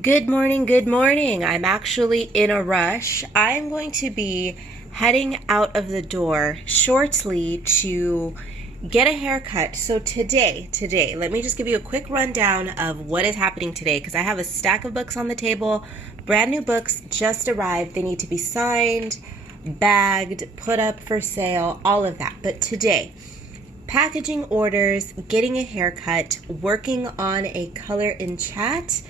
Good morning, good morning. I'm actually in a rush. I'm going to be heading out of the door shortly to get a haircut. So today, let me just give you a quick rundown of what is happening today because I have a stack of books on the table. Brand new books just arrived. They need to be signed, bagged, put up for sale, all of that. But today, packaging orders, getting a haircut, working on a color in chat,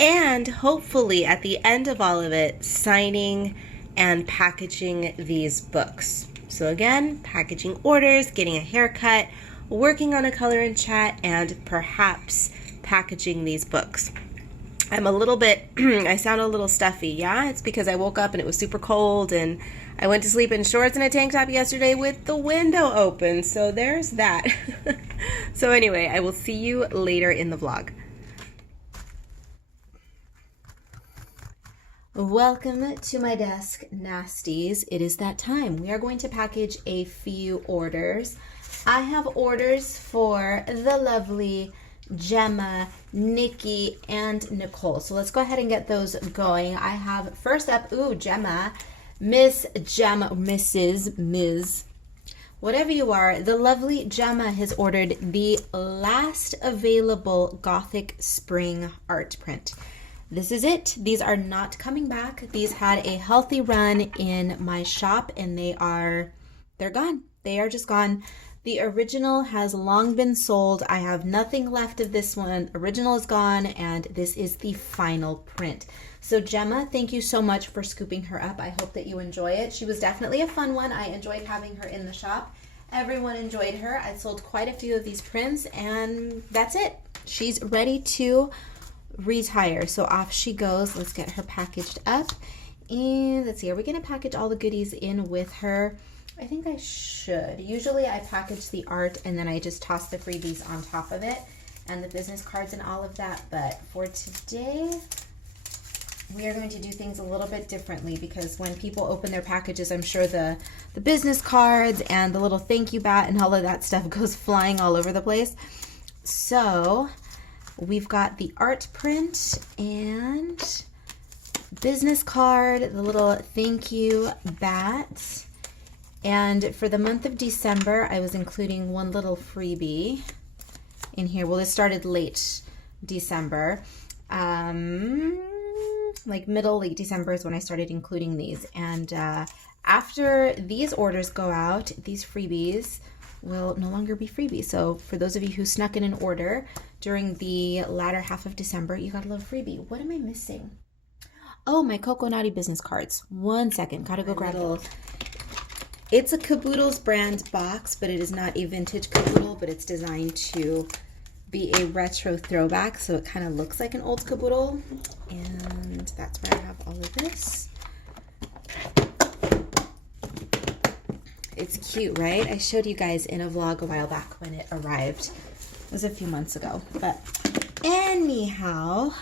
and hopefully at the end of all of it, signing and packaging these books. So again, packaging orders, getting a haircut, working on a color in chat, and perhaps packaging these books. I'm a little bit, I sound a little stuffy. Yeah, it's because I woke up and it was super cold and I went to sleep in shorts and a tank top yesterday with the window open. So there's that. So anyway, I will see you later in the vlog. Welcome to my desk, nasties. It is that time. We are going to package a few orders. I have orders for the lovely Gemma, Nikki, and Nicole. So let's go ahead and get those going. I have first up, Gemma, Ms. Whatever you are, the lovely Gemma has ordered the last available Gothic Spring art print. This is it. These are not coming back. These had a healthy run in my shop and they're gone. They are just gone. The original has long been sold. I have nothing left of this one. Original is gone and this is the final print. So Gemma, thank you so much for scooping her up. I hope that you enjoy it. She was definitely a fun one. I enjoyed having her in the shop. Everyone enjoyed her. I sold quite a few of these prints and that's it. She's ready to retire. So off she goes. Let's get her packaged up. And let's see, are we going to package all the goodies in with her? I think I should. Usually I package the art and then I just toss the freebies on top of it and the business cards and all of that. But for today, we are going to do things a little bit differently because when people open their packages, I'm sure the business cards and the little thank you bat and all of that stuff goes flying all over the place. So we've got the art print and business card, the little thank you bat. And for the month of December, I was including one little freebie in here. Well, this started late December. Like late December is when I started including these. And after these orders go out, these freebies will no longer be freebies. So for those of you who snuck in an order during the latter half of December, you got a little freebie. What am I missing? Oh, my Coco Naughty business cards. 1 second, gotta go grab those. It's a Caboodles brand box, but it is not a vintage caboodle, but it's designed to be a retro throwback, so it kind of looks like an old caboodle. And that's where I have all of this. It's cute, right? I showed you guys in a vlog a while back when it arrived. It was a few months ago. But anyhow,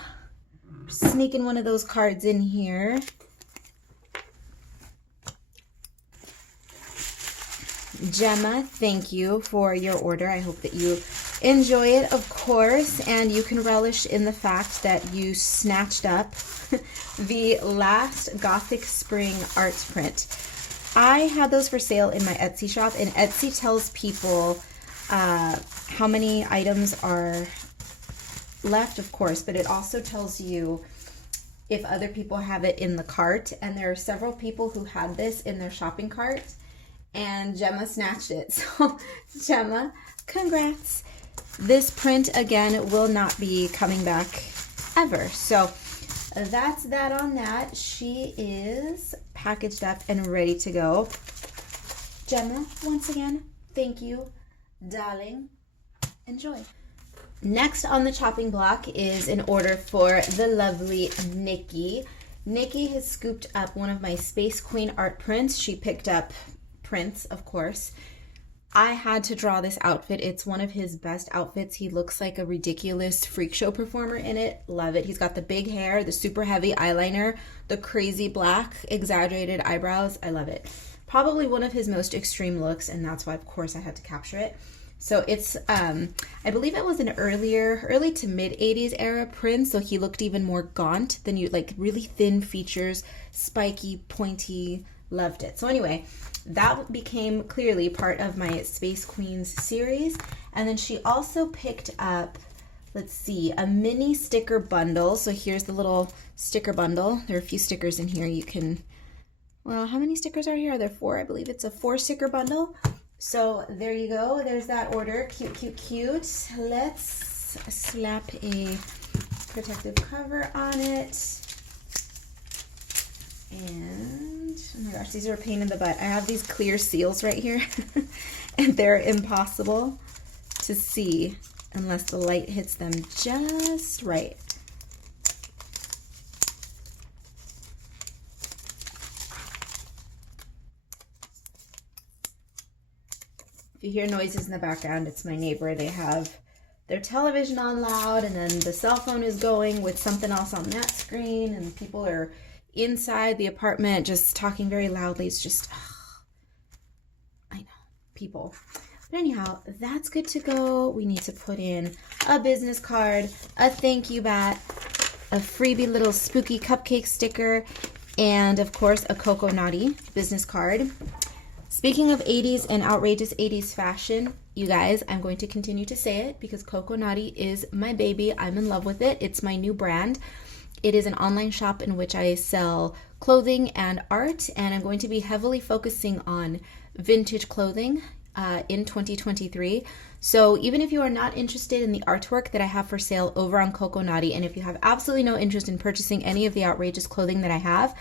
sneaking one of those cards in here. Gemma, thank you for your order. I hope that you enjoy it, of course, and you can relish in the fact that you snatched up the last Gothic Spring art print. I had those for sale in my Etsy shop, and Etsy tells people how many items are left, of course, but it also tells you if other people have it in the cart, and there are several people who had this in their shopping cart, and Gemma snatched it. So Gemma, congrats. This print, again, will not be coming back ever. So that's that on that. She is packaged up and ready to go. Gemma, once again, thank you, darling. Enjoy. Next on the chopping block is an order for the lovely Nikki. Nikki has scooped up one of my Space Queen art prints. She picked up prints, of course. I had to draw this outfit. It's one of his best outfits. He looks like a ridiculous freak show performer in it. Love it. He's got the big hair, the super heavy eyeliner, the crazy black exaggerated eyebrows. I love it. Probably one of his most extreme looks, and that's why, of course, I had to capture it. So it's, I believe it was an early to mid 80s era print. So he looked even more gaunt than you, like really thin features, spiky, pointy, loved it. So anyway, that became clearly part of my Space Queens series. And then she also picked up, let's see, a mini sticker bundle. So here's the little sticker bundle. There are a few stickers in here. You can, well, how many stickers are here? There are 4, I believe. It's a 4 sticker bundle. So there you go. There's that order. Cute, cute, cute. Let's slap a protective cover on it. And, oh my gosh, these are a pain in the butt. I have these clear seals right here, and they're impossible to see unless the light hits them just right. If you hear noises in the background, it's my neighbor. They have their television on loud, and then the cell phone is going with something else on that screen, and people are inside the apartment just talking very loudly. It's just, I know, people. But anyhow, that's good to go. We need to put in a business card, a thank you bat, a freebie little spooky cupcake sticker, and of course a Coco Naughty business card. Speaking of 80s and outrageous 80s fashion, you guys, I'm going to continue to say it because Coco Naughty is my baby. I'm in love with it. It's my new brand. It is an online shop in which I sell clothing and art, and I'm going to be heavily focusing on vintage clothing in 2023. So even if you are not interested in the artwork that I have for sale over on Coco Naughty, and if you have absolutely no interest in purchasing any of the outrageous clothing that I have,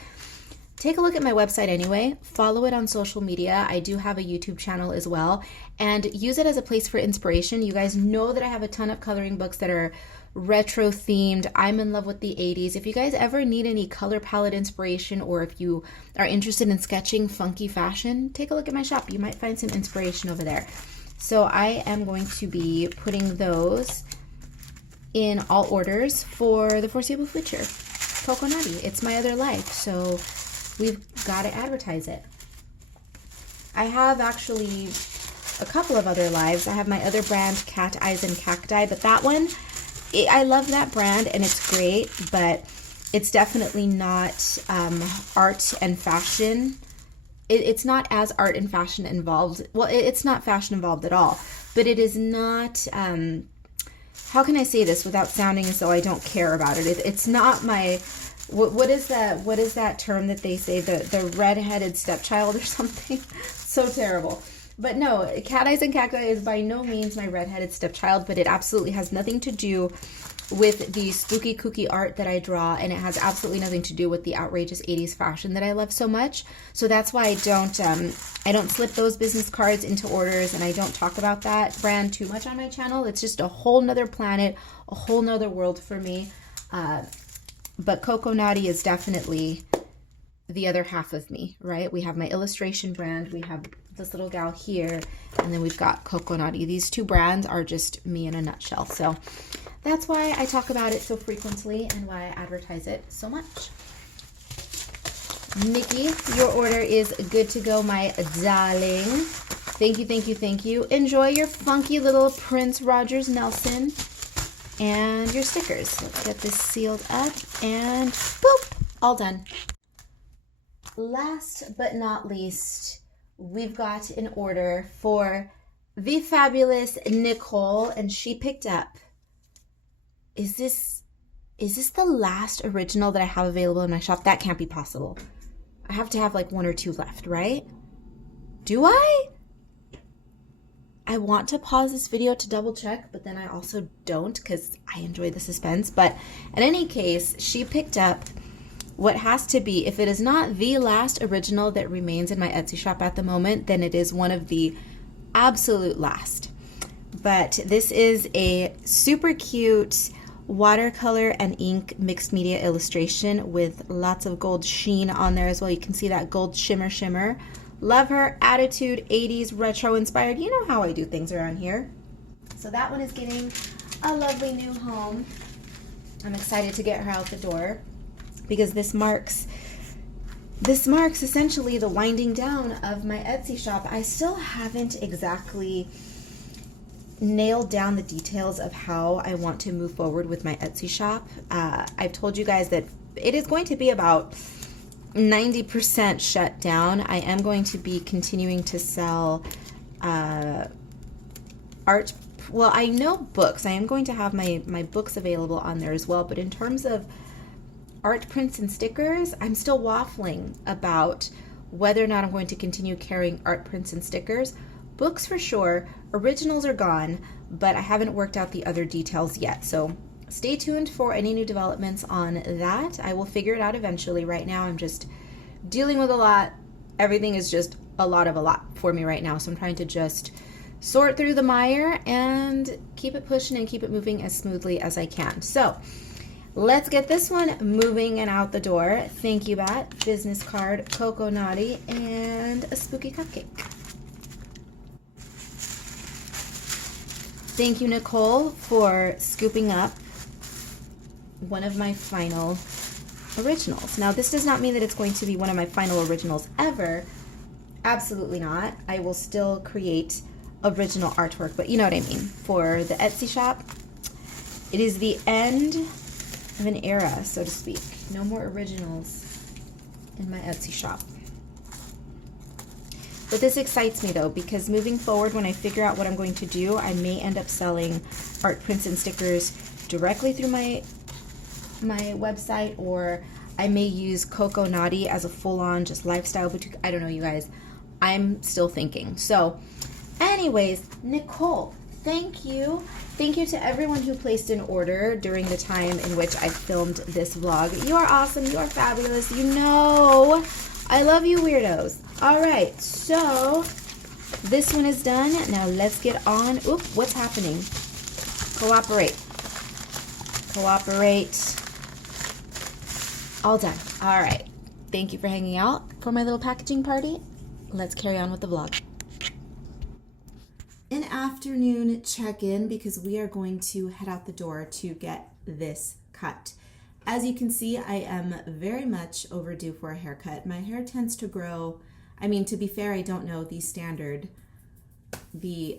take a look at my website anyway. Follow it on social media. I do have a YouTube channel as well, and use it as a place for inspiration. You guys know that I have a ton of coloring books that are retro themed. I'm in love with the 80s. If you guys ever need any color palette inspiration, or if you are interested in sketching funky fashion, take a look at my shop. You might find some inspiration over there. So I am going to be putting those in all orders for the foreseeable future. Coco Naughty, it's my other life, so we've got to advertise it. I have actually a couple of other lives. I have my other brand, Cat Eyes and Cacti, but that one, I love that brand and it's great, but it's definitely not art and fashion. It's not as art and fashion involved. Well, it's not fashion involved at all, but it is not, how can I say this without sounding as though I don't care about it? It's not my, what is that term that they say, the red-headed stepchild or something? So terrible. But no, Cat Eyes and Cacti is by no means my redheaded stepchild, but it absolutely has nothing to do with the spooky kooky art that I draw, and it has absolutely nothing to do with the outrageous 80s fashion that I love so much. So that's why I don't slip those business cards into orders, and I don't talk about that brand too much on my channel. It's just a whole nother planet, a whole nother world for me. But Coco Naughty is definitely the other half of me, right? We have my illustration brand, we have this little gal here, and then we've got Coco Naughty. These two brands are just me in a nutshell. So that's why I talk about it so frequently and why I advertise it so much. Nikki, your order is good to go, my darling. Thank you, thank you, thank you. Enjoy your funky little Prince Rogers Nelson and your stickers. Let's get this sealed up and boop, all done. Last but not least, we've got an order for the fabulous Nicole, and she picked up, is this the last original that I have available in my shop? That can't be possible. I have to have like 1 or 2 left, right? Do I? I want to pause this video to double check, but then I also don't because I enjoy the suspense. But in any case, she picked up what has to be, if it is not the last original that remains in my Etsy shop at the moment, then it is one of the absolute last. But this is a super cute watercolor and ink mixed media illustration with lots of gold sheen on there as well. You can see that gold shimmer. Love her attitude, 80s retro inspired. You know how I do things around here. So that one is getting a lovely new home. I'm excited to get her out the door, because this marks essentially the winding down of my Etsy shop. I still haven't exactly nailed down the details of how I want to move forward with my Etsy shop. I've told you guys that it is going to be about 90% shut down. I am going to be continuing to sell art. Well, I know books. I am going to have my books available on there as well. But in terms of art prints and stickers, I'm still waffling about whether or not I'm going to continue carrying art prints and stickers. Books for sure. Originals are gone, but I haven't worked out the other details yet. So stay tuned for any new developments on that. I will figure it out eventually. Right now, I'm just dealing with a lot. Everything is just a lot for me right now. So I'm trying to just sort through the mire and keep it pushing and keep it moving as smoothly as I can. So let's get this one moving and out the door. Thank you, Bat, business card, Coco Naughty, and a spooky cupcake. Thank you, Nicole, for scooping up one of my final originals. Now, this does not mean that it's going to be one of my final originals ever. Absolutely not. I will still create original artwork, but you know what I mean. For the Etsy shop, it is the end of an era, so to speak. No more originals in my Etsy shop. But this excites me though, because moving forward, when I figure out what I'm going to do, I may end up selling art prints and stickers directly through my website, or I may use Coco Naughty as a full-on just lifestyle boutique. I don't know, you guys. I'm still thinking. So anyways, Nicole, thank you. Thank you to everyone who placed an order during the time in which I filmed this vlog. You are awesome. You are fabulous. You know I love you, weirdos. All right, so this one is done. Now let's get on. Oop, what's happening? Cooperate. Cooperate. All done. All right. Thank you for hanging out for my little packaging party. Let's carry on with the vlog. An afternoon check-in, because we are going to head out the door to get this cut. As you can see, I am very much overdue for a haircut. My hair tends to grow. I mean, to be fair, I don't know the standard, the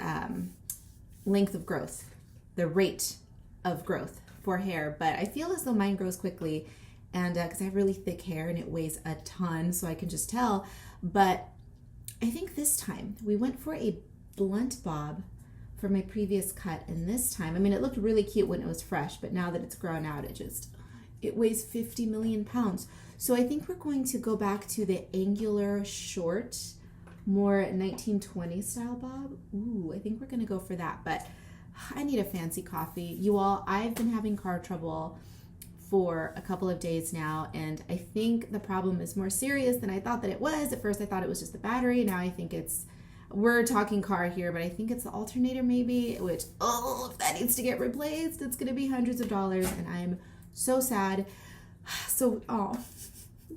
length of growth, the rate of growth for hair, but I feel as though mine grows quickly, and because I have really thick hair and it weighs a ton, so I can just tell. But I think this time we went for a blunt bob for my previous cut, and this time, I mean, it looked really cute when it was fresh, but now that it's grown out, it weighs 50 million pounds. So I think we're going to go back to the angular, short, more 1920 style bob. Ooh, I think we're gonna go for that, but I need a fancy coffee. You all, I've been having car trouble for a couple of days now, and I think the problem is more serious than I thought that it was. At first I thought it was just the battery. Now I think we're talking car here, but I think it's the alternator maybe, which, oh, if that needs to get replaced, it's gonna be hundreds of dollars, and I'm so sad. So, oh,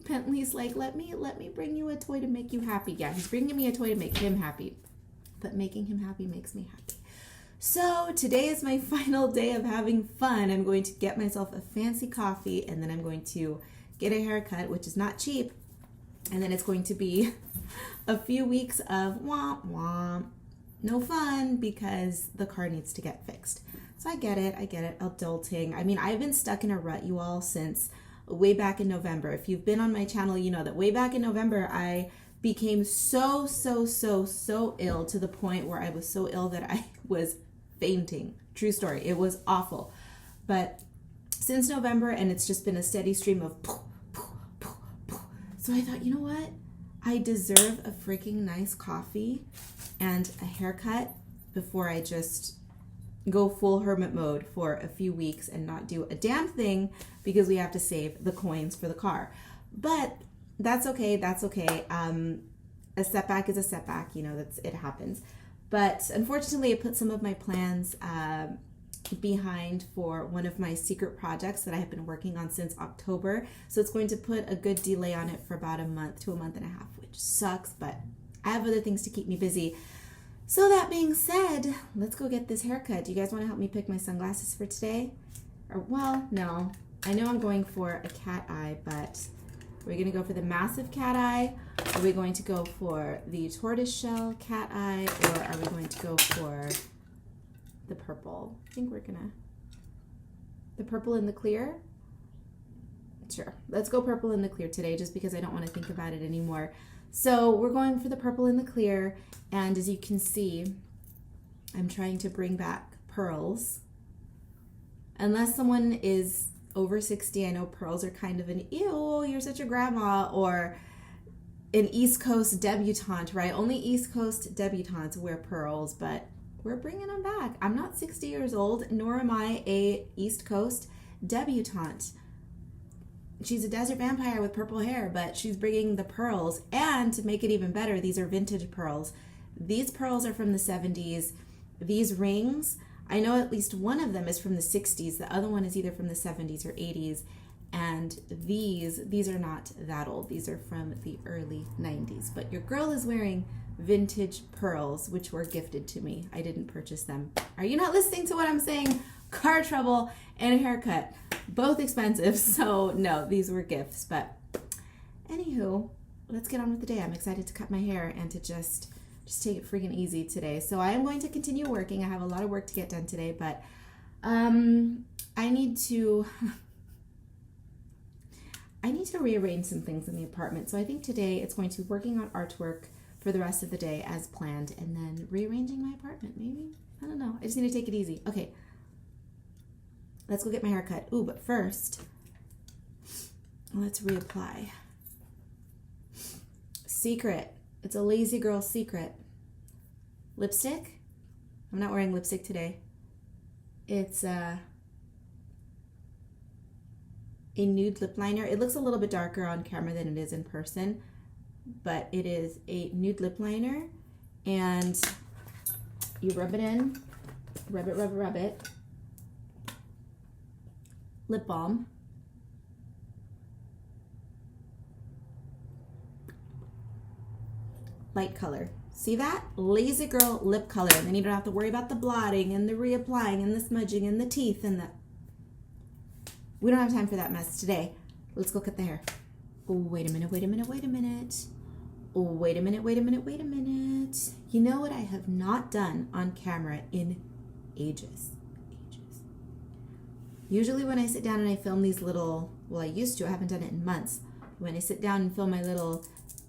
Bentley's like, let me bring you a toy to make you happy. Yeah, he's bringing me a toy to make him happy, but making him happy makes me happy. So today is my final day of having fun. I'm going to get myself a fancy coffee, and then I'm going to get a haircut, which is not cheap. And then it's going to be a few weeks of womp womp, no fun, because the car needs to get fixed. So I get it, adulting. I mean, I've been stuck in a rut, you all, since way back in November. If you've been on my channel, you know that way back in November, I became so ill, to the point where I was so ill that I was fainting. True story. It was awful. But since November, and it's just been a steady stream of so I thought, you know what? I deserve a freaking nice coffee and a haircut before I just go full hermit mode for a few weeks and not do a damn thing, because we have to save the coins for the car. But that's okay. A setback is a setback. You know, it happens. But unfortunately, it put some of my plans behind for one of my secret projects that I have been working on since October. So it's going to put a good delay on it for about a month to a month and a half, which sucks, but I have other things to keep me busy. So that being said, let's go get this haircut. Do you guys want to help me pick my sunglasses for today? Or, well, no. I know I'm going for a cat eye, but are we going to go for the massive cat eye? Are we going to go for the tortoise shell cat eye? Or are we going to go for the purple. I think we're gonna, the purple in the clear. Sure, let's go purple in the clear today just because I don't want to think about it anymore. So we're going for the purple in the clear, and as you can see, I'm trying to bring back pearls. Unless someone is over 60, I know pearls are kind of an, ew, you're such a grandma, or an East Coast debutante, right? Only East Coast debutantes wear pearls, but we're bringing them back. I'm not 60 years old, nor am I a East Coast debutante. She's a desert vampire with purple hair, but she's bringing the pearls. And to make it even better, these are vintage pearls. These pearls are from the 70s. These rings, I know at least one of them is from the 60s. The other one is either from the 70s or 80s. And these are not that old. These are from the early 90s. But your girl is wearing vintage pearls, which were gifted to me. I didn't purchase them. Are you not listening to what I'm saying? Car trouble and a haircut. Both expensive, so no, these were gifts. But anywho, let's get on with the day. I'm excited to cut my hair and to just take it freaking easy today. So I am going to continue working. I have a lot of work to get done today, but I need to rearrange some things in the apartment. So I think today it's going to be working on artwork for the rest of the day as planned, and then rearranging my apartment, maybe? I don't know. I just need to take it easy. Okay. Let's go get my hair cut. Ooh, but first, let's reapply. Secret. It's a lazy girl secret. Lipstick. I'm not wearing lipstick today. It's a nude lip liner. It looks a little bit darker on camera than it is in person, but it is a nude lip liner, and you rub it in. Rub it, rub it, rub it. Lip balm. Light color. See that? Lazy girl lip color. And then you don't have to worry about the blotting and the reapplying and the smudging and the teeth and the... We don't have time for that mess today. Let's go cut the hair. Oh, wait a minute, wait a minute, wait a minute. Oh, wait a minute, wait a minute, wait a minute. You know what I have not done on camera in ages? Usually when I sit down and I film these little, well, I used to, I haven't done it in months. When I sit down and film my little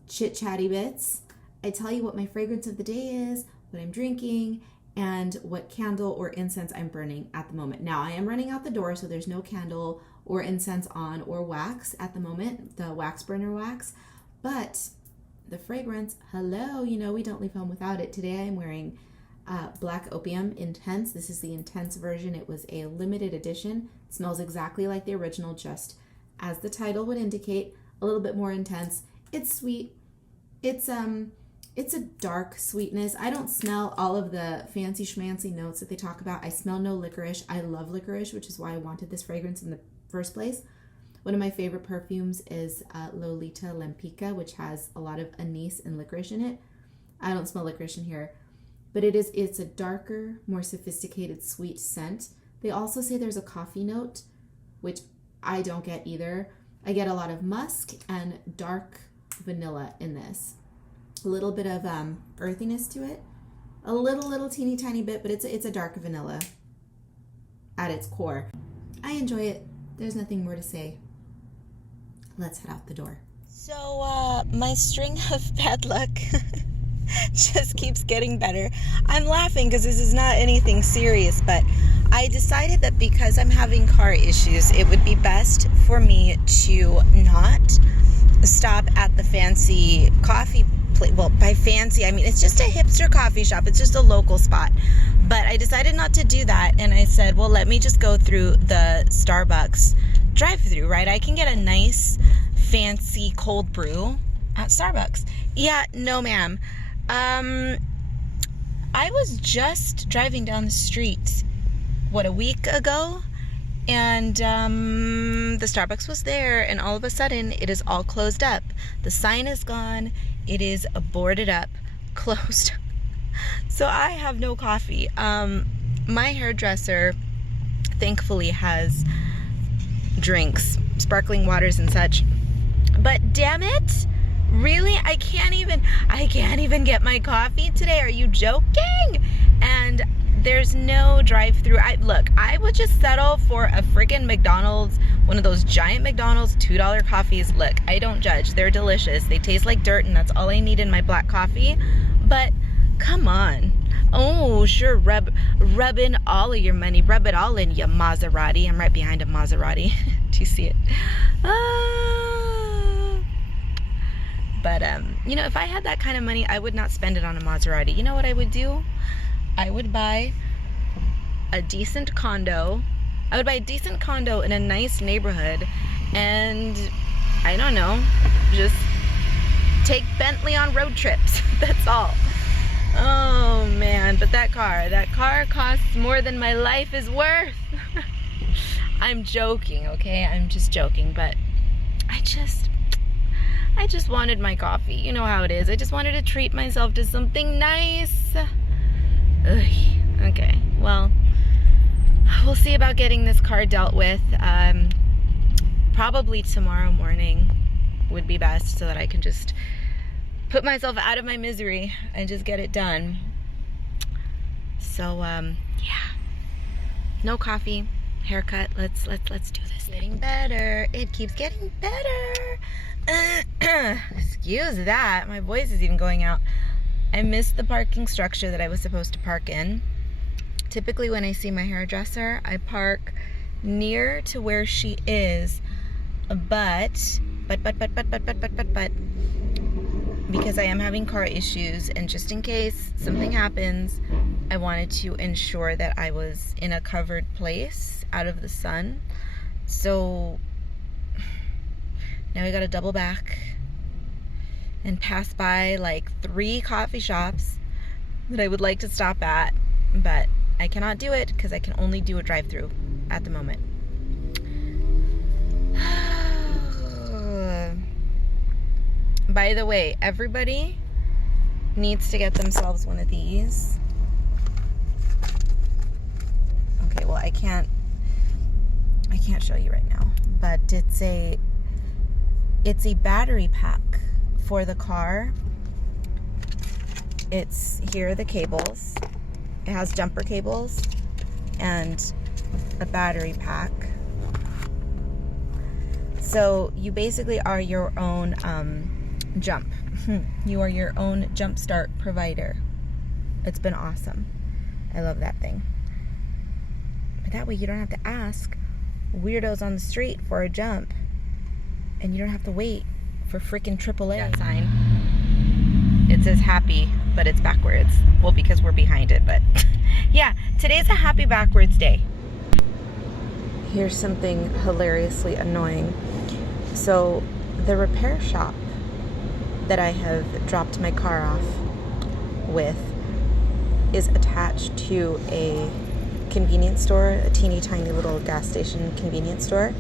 chit-chatty bits, I tell you what my fragrance of the day is, what I'm drinking, and what candle or incense I'm burning at the moment. Now, I am running out the door, so there's no candle or incense on or wax at the moment, the wax burner wax. But the fragrance, hello, you know we don't leave home without it. Today I am wearing Black Opium Intense. This is the intense version. It was a limited edition. It smells exactly like the original, just as the title would indicate, a little bit more intense. It's sweet. It's a dark sweetness. I don't smell all of the fancy schmancy notes that they talk about. I smell no licorice. I love licorice, which is why I wanted this fragrance in the first place. One of my favorite perfumes is Lolita Lempica, which has a lot of anise and licorice in it. I don't smell licorice in here. But it's a darker, more sophisticated, sweet scent. They also say there's a coffee note, which I don't get either. I get a lot of musk and dark vanilla in this. A little bit of earthiness to it. A little teeny tiny bit, but it's a dark vanilla at its core. I enjoy it. There's nothing more to say. Let's head out the door. So my string of bad luck just keeps getting better. I'm laughing because this is not anything serious, but I decided that because I'm having car issues, it would be best for me to not stop at the fancy coffee place. Well, by fancy, I mean it's just a hipster coffee shop. It's just a local spot. But I decided not to do that, and I said, well, let me just go through the Starbucks drive-thru, right? I can get a nice, fancy cold brew at Starbucks. Yeah, no, ma'am. I was just driving down the street, a week ago, and the Starbucks was there, and all of a sudden, it is all closed up. The sign is gone. It is boarded up, closed. So I have no coffee. My hairdresser, thankfully, has drinks, sparkling waters and such. But damn it! Really? I can't even get my coffee today. Are you joking? And there's no drive-through. Look, I would just settle for a friggin' McDonald's, one of those giant McDonald's $2 coffees. Look, I don't judge. They're delicious. They taste like dirt, and that's all I need in my black coffee. But come on. Oh, sure, rub in all of your money. Rub it all in, you Maserati. I'm right behind a Maserati. Do you see it? But, you know, if I had that kind of money, I would not spend it on a Maserati. You know what I would do? I would buy a decent condo. I would buy a decent condo in a nice neighborhood, and I don't know, just take Bentley on road trips. That's all. Oh man, but that car costs more than my life is worth. I'm joking, okay? I'm just joking, but I just wanted my coffee. You know how it is. I just wanted to treat myself to something nice. Ugh. Okay, well, we'll see about getting this car dealt with. Probably tomorrow morning would be best, so that I can just put myself out of my misery and just get it done. So, yeah. No coffee, haircut. Let's do this. Getting better. It keeps getting better. Excuse that. My voice is even going out. I missed the parking structure that I was supposed to park in. Typically when I see my hairdresser, I park near to where she is, but because I am having car issues, and just in case something happens, I wanted to ensure that I was in a covered place out of the sun. So now I gotta double back and pass by like 3 coffee shops that I would like to stop at, but I cannot do it because I can only do a drive-through at the moment. By the way, everybody needs to get themselves one of these. Okay, well, I can't show you right now, but it's a battery pack for the car. It's, here are the cables. It has jumper cables and a battery pack. So you basically are your own jump. You are your own jump start provider. It's been awesome. I love that thing. But that way you don't have to ask weirdos on the street for a jump, and you don't have to wait for freaking AAA. That sign. It says happy, but it's backwards. Well, because we're behind it, but yeah, today's a happy backwards day. Here's something hilariously annoying. So the repair shop that I have dropped my car off with is attached to a convenience store, a teeny tiny little gas station convenience store.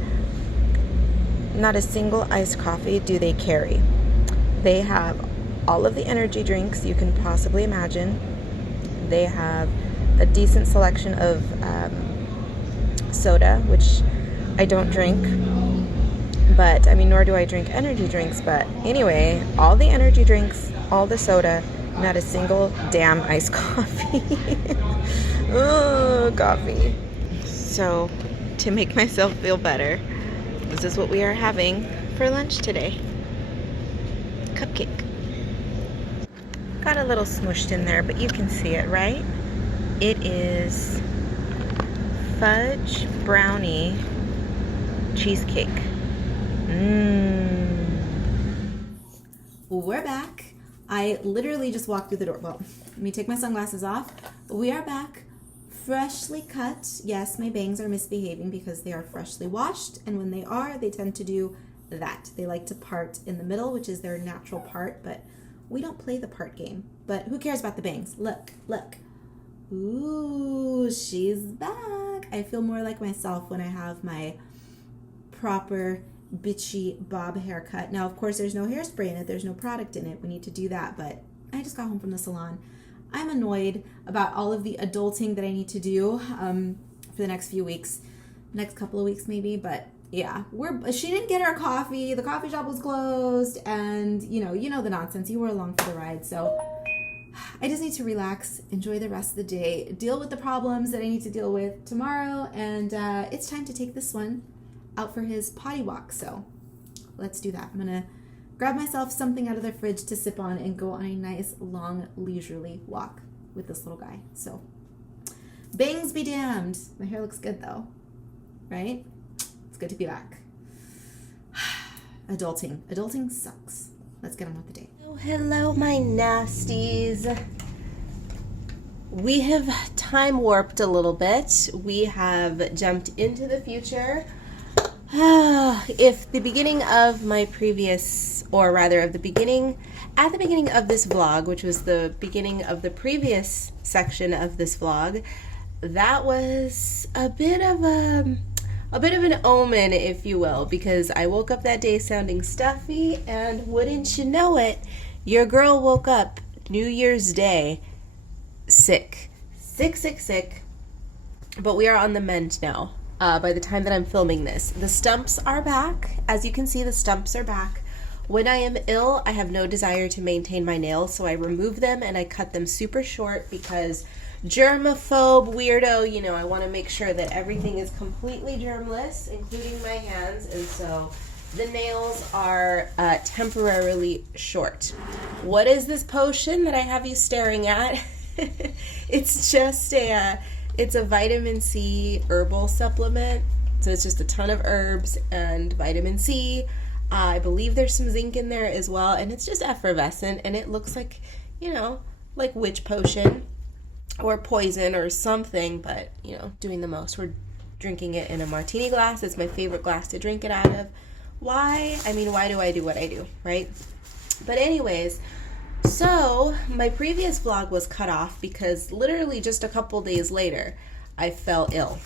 Not a single iced coffee do they carry. They have all of the energy drinks you can possibly imagine. They have a decent selection of soda, which I don't drink, but I mean, nor do I drink energy drinks, but anyway, all the energy drinks, all the soda, not a single damn iced coffee. Oh, coffee. So, to make myself feel better, this is what we are having for lunch today. Cupcake. Got a little smushed in there, but you can see it, right? It is fudge brownie cheesecake. We're back. I literally just walked through the door. Well, let me take my sunglasses off. We are back. Freshly cut. Yes, my bangs are misbehaving because they are freshly washed, and when they are, they tend to do that. They like to part in the middle, which is their natural part, but we don't play the part game. But who cares about the bangs? Look, look. Ooh, she's back. I feel more like myself when I have my proper bitchy bob haircut. Now, of course, there's no hairspray in it. There's no product in it. We need to do that, but I just got home from the salon. I'm annoyed about all of the adulting that I need to do for the next few weeks, next couple of weeks maybe, but yeah, she didn't get her coffee. The coffee shop was closed, and you know the nonsense. You were along for the ride, so I just need to relax, enjoy the rest of the day, deal with the problems that I need to deal with tomorrow, and it's time to take this one out for his potty walk. So let's do that. I'm gonna grab myself something out of the fridge to sip on and go on a nice, long, leisurely walk with this little guy. So bangs be damned. My hair looks good though, right? It's good to be back. Adulting sucks. Let's get on with the day. Oh, hello, my nasties. We have time warped a little bit. We have jumped into the future. If the beginning of my previous, or rather at the beginning of this vlog, which was the beginning of the previous section of this vlog, that was a bit of an omen, if you will, because I woke up that day sounding stuffy, and wouldn't you know it, your girl woke up New Year's Day sick. But we are on the mend now. By the time that I'm filming this, the stumps are back. As you can see, the stumps are back. When I am ill, I have no desire to maintain my nails, so I remove them and I cut them super short because germaphobe weirdo, you know, I want to make sure that everything is completely germless, including my hands, and so the nails are temporarily short. What is this potion that I have you staring at? It's just it's a vitamin C herbal supplement. So it's just a ton of herbs and vitamin C. I believe there's some zinc in there as well, and it's just effervescent, and it looks like, you know, like witch potion or poison or something, but, you know, doing the most. We're drinking it in a martini glass. It's my favorite glass to drink it out of. Why? I mean, why do I do what I do, right? But anyways, so my previous vlog was cut off because literally just a couple days later, I fell ill.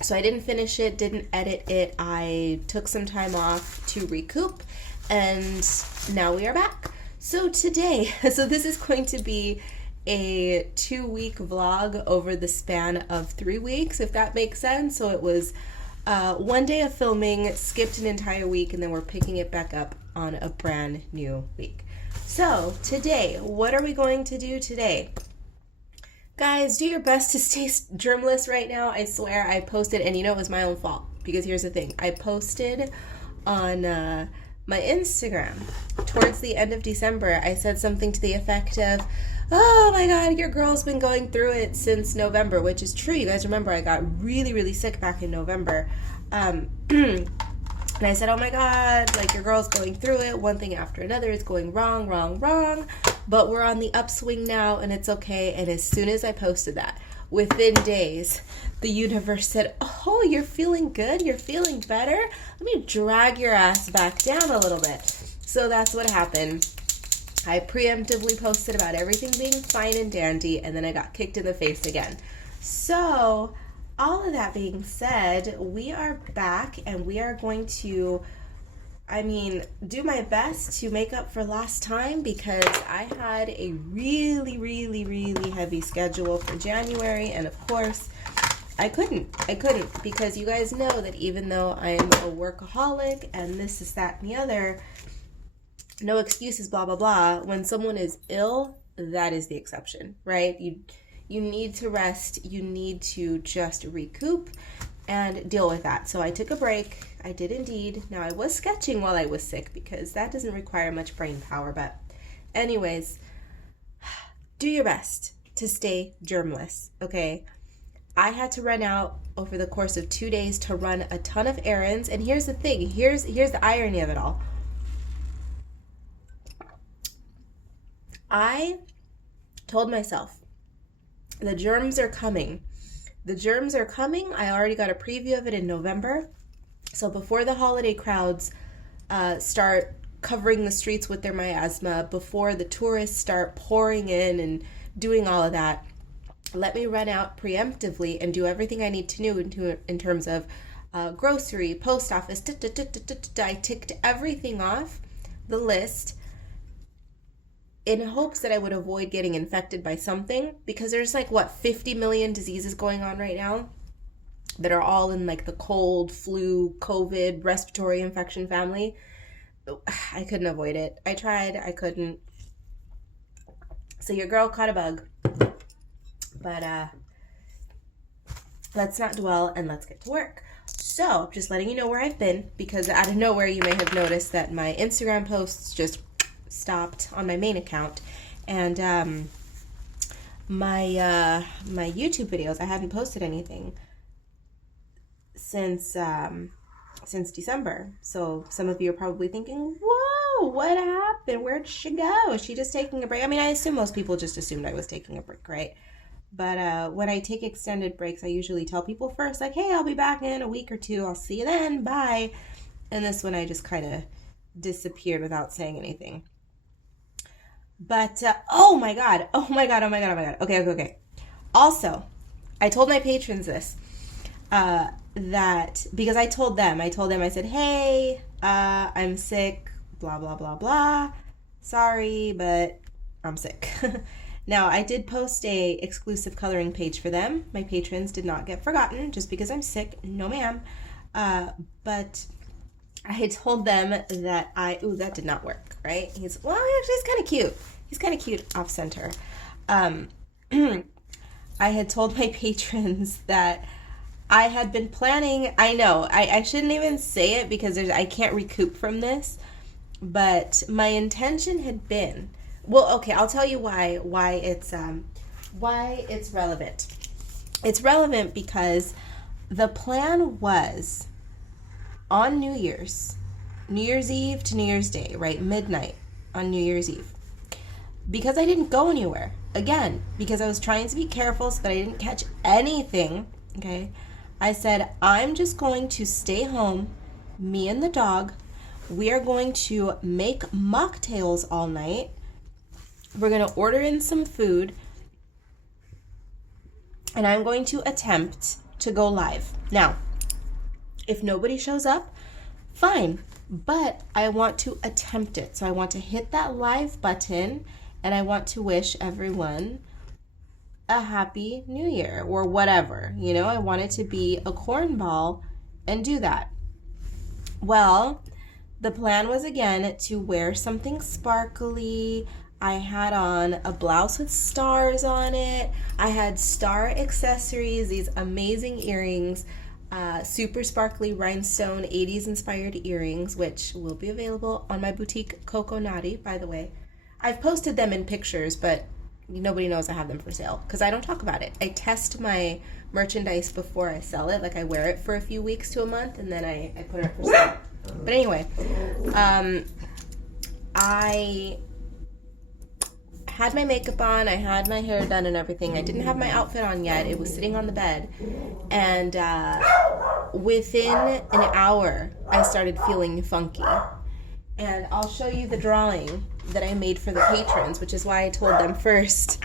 So I didn't finish it, didn't edit it. I took some time off to recoup, and now we are back. So today, so this is going to be a 2-week vlog over the span of 3 weeks, if that makes sense. So it was 1 day of filming, skipped an entire week, and then we're picking it back up on a brand new week. So today, what are we going to do today? Guys, do your best to stay germless right now. I swear I posted, and you know it was my own fault, because here's the thing. I posted on my Instagram towards the end of December. I said something to the effect of, oh my God, your girl's been going through it since November, which is true. You guys remember I got really, really sick back in November. And I said, oh my God, like your girl's going through it. One thing after another is going wrong. But we're on the upswing now and it's okay. And as soon as I posted that, within days, the universe said, oh, you're feeling good? You're feeling better? Let me drag your ass back down a little bit. So that's what happened. I preemptively posted about everything being fine and dandy, and then I got kicked in the face again. So all of that being said, we are back and we are going to, do my best to make up for last time, because I had a really, really, really heavy schedule for January, and of course I couldn't because you guys know that even though I'm a workaholic and this is that and the other, no excuses, blah blah blah, when someone is ill, that is the exception, right? You need to rest, you need to just recoup and deal with that. So I took a break. I did indeed. Now I was sketching while I was sick because that doesn't require much brain power, but anyways, do your best to stay germless, okay? I had to run out over the course of 2 days to run a ton of errands, and here's the thing, here's the irony of it all. I told myself, the germs are coming. The germs are coming. I already got a preview of it in November. So before the holiday crowds start covering the streets with their miasma, before the tourists start pouring in and doing all of that, let me run out preemptively and do everything I need to do in terms of grocery, post office. I ticked everything off the list in hopes that I would avoid getting infected by something, because there's 50 million diseases going on right now that are all in the cold, flu, COVID, respiratory infection family. I couldn't avoid it. I tried, I couldn't. So your girl caught a bug. But let's not dwell and let's get to work. So just letting you know where I've been, because out of nowhere you may have noticed that my Instagram posts just stopped on my main account, and my YouTube videos, I hadn't posted anything since December. So some of you are probably thinking, whoa, what happened? Where'd she go? Is she just taking a break? I mean, I assume most people just assumed I was taking a break, right? But when I take extended breaks, I usually tell people first, like, hey, I'll be back in a week or two. I'll see you then. Bye. And this one, I just kind of disappeared without saying anything. But, oh my God. Okay. Also, I told my patrons this, that, because I told them, I said, hey, I'm sick, blah, blah, blah, blah. Sorry, but I'm sick. Now, I did post a exclusive coloring page for them. My patrons did not get forgotten just because I'm sick. No, ma'am. But I had told them that that did not work, right? Actually, he's kind of cute. He's kind of cute off center. I had told my patrons that I had been planning, I know, I shouldn't even say it because I can't recoup from this, but my intention had been, well, okay, I'll tell you why it's relevant. It's relevant because the plan was on New Year's Eve to New Year's Day, right? Midnight on New Year's Eve. Because I didn't go anywhere, again, because I was trying to be careful so that I didn't catch anything, okay? I said, I'm just going to stay home, me and the dog. We are going to make mocktails all night. We're going to order in some food, and I'm going to attempt to go live. Now, if nobody shows up, fine, but I want to attempt it. So I want to hit that live button, and I want to wish everyone a happy new year or whatever. You know, I want it to be a cornball and do that. Well, the plan was, again, to wear something sparkly. I had on a blouse with stars on it. I had star accessories, these amazing earrings, super sparkly rhinestone 80s inspired earrings, which will be available on my boutique Coco Naughty, by the way. I've posted them in pictures, but nobody knows I have them for sale because I don't talk about it. I test my merchandise before I sell it. Like, I wear it for a few weeks to a month, and then I put it up for sale. But anyway, I had my makeup on, I had my hair done and everything. I didn't have my outfit on yet. It was sitting on the bed. And within an hour, I started feeling funky. And I'll show you the drawing that I made for the patrons, which is why I told them first.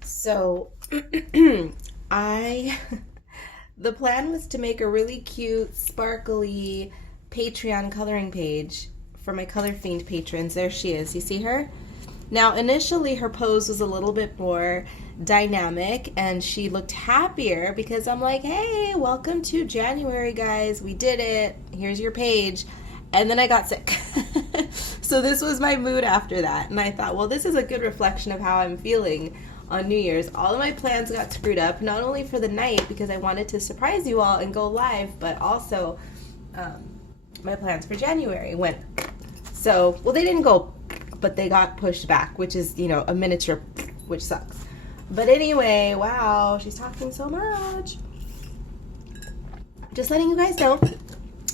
So, the plan was to make a really cute, sparkly Patreon coloring page for my Color Fiend patrons. There she is. You see her? Now, initially, her pose was a little bit more dynamic, and she looked happier because I'm like, hey, welcome to January, guys. We did it. Here's your page. And then I got sick. So this was my mood after that. And I thought, well, this is a good reflection of how I'm feeling on New Year's. All of my plans got screwed up, not only for the night because I wanted to surprise you all and go live, but also my plans for January went. So, well, they didn't go, but they got pushed back, which is, you know, a miniature, which sucks. But anyway, wow, she's talking so much. Just letting you guys know,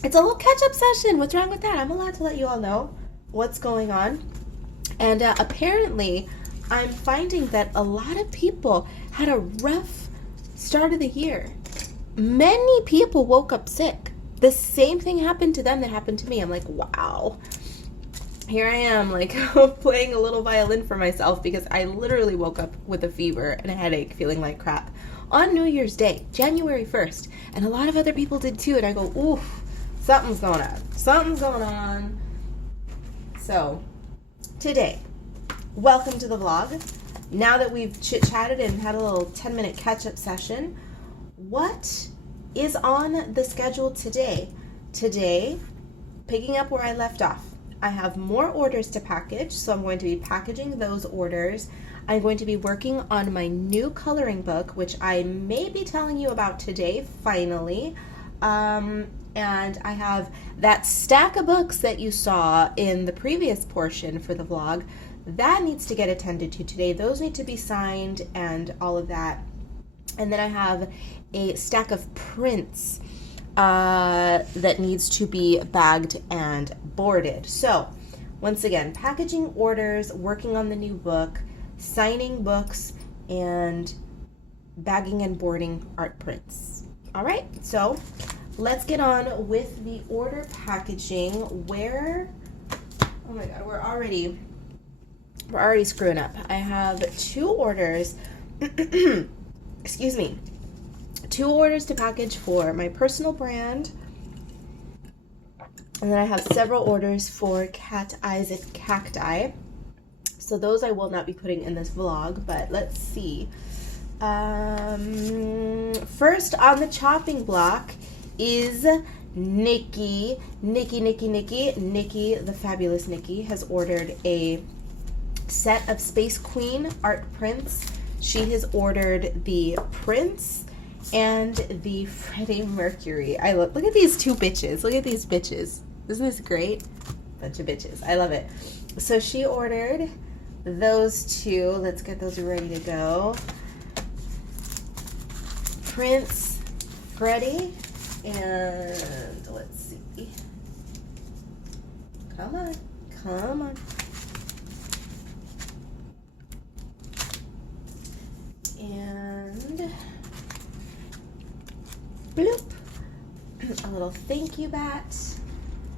it's a little catch-up session. What's wrong with that? I'm allowed to let you all know what's going on. And apparently, I'm finding that a lot of people had a rough start of the year. Many people woke up sick. The same thing happened to them that happened to me. I'm like, wow. Here I am, like, playing a little violin for myself because I literally woke up with a fever and a headache, feeling like crap on New Year's Day, January 1st. And a lot of other people did too. And I go, oof, something's going on. Something's going on. So, today, welcome to the vlog. Now that we've chit-chatted and had a little 10-minute catch-up session, what is on the schedule today? Today, picking up where I left off. I have more orders to package, so I'm going to be packaging those orders. I'm going to be working on my new coloring book, which I may be telling you about today, finally. And I have that stack of books that you saw in the previous portion for the vlog. That needs to get attended to today. Those need to be signed and all of that. And then I have a stack of prints that needs to be bagged and boarded. So once again, packaging orders, working on the new book, signing books, and bagging and boarding art prints. All right, so let's get on with the order packaging. Oh my God, we're already screwing up. I have 2 orders, excuse me, 2 orders to package for my personal brand. And then I have several orders for Cat Eyes and Cacti. So those I will not be putting in this vlog, but let's see. First on the chopping block is Nikki, the fabulous Nikki, has ordered a set of Space Queen art prints. She has ordered the Prince and the Freddie Mercury. Look at these 2 bitches. Look at these bitches. Isn't this great? Bunch of bitches. I love it. So she ordered those 2. Let's get those ready to go. Prince, Freddie, and let's see. Come on. And bloop, a little thank you bat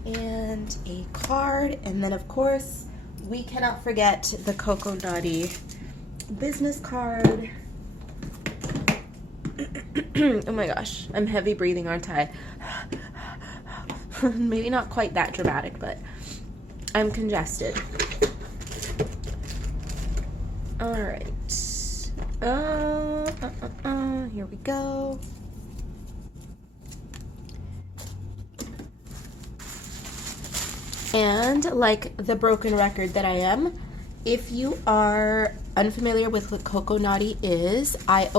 and a card, and then of course we cannot forget the Coco Naughty business card. Oh my gosh, I'm heavy breathing, aren't I? Maybe not quite that dramatic, but I'm congested. All right. Here we go. And like the broken record that I am, if you are unfamiliar with what Coco Naughty is, I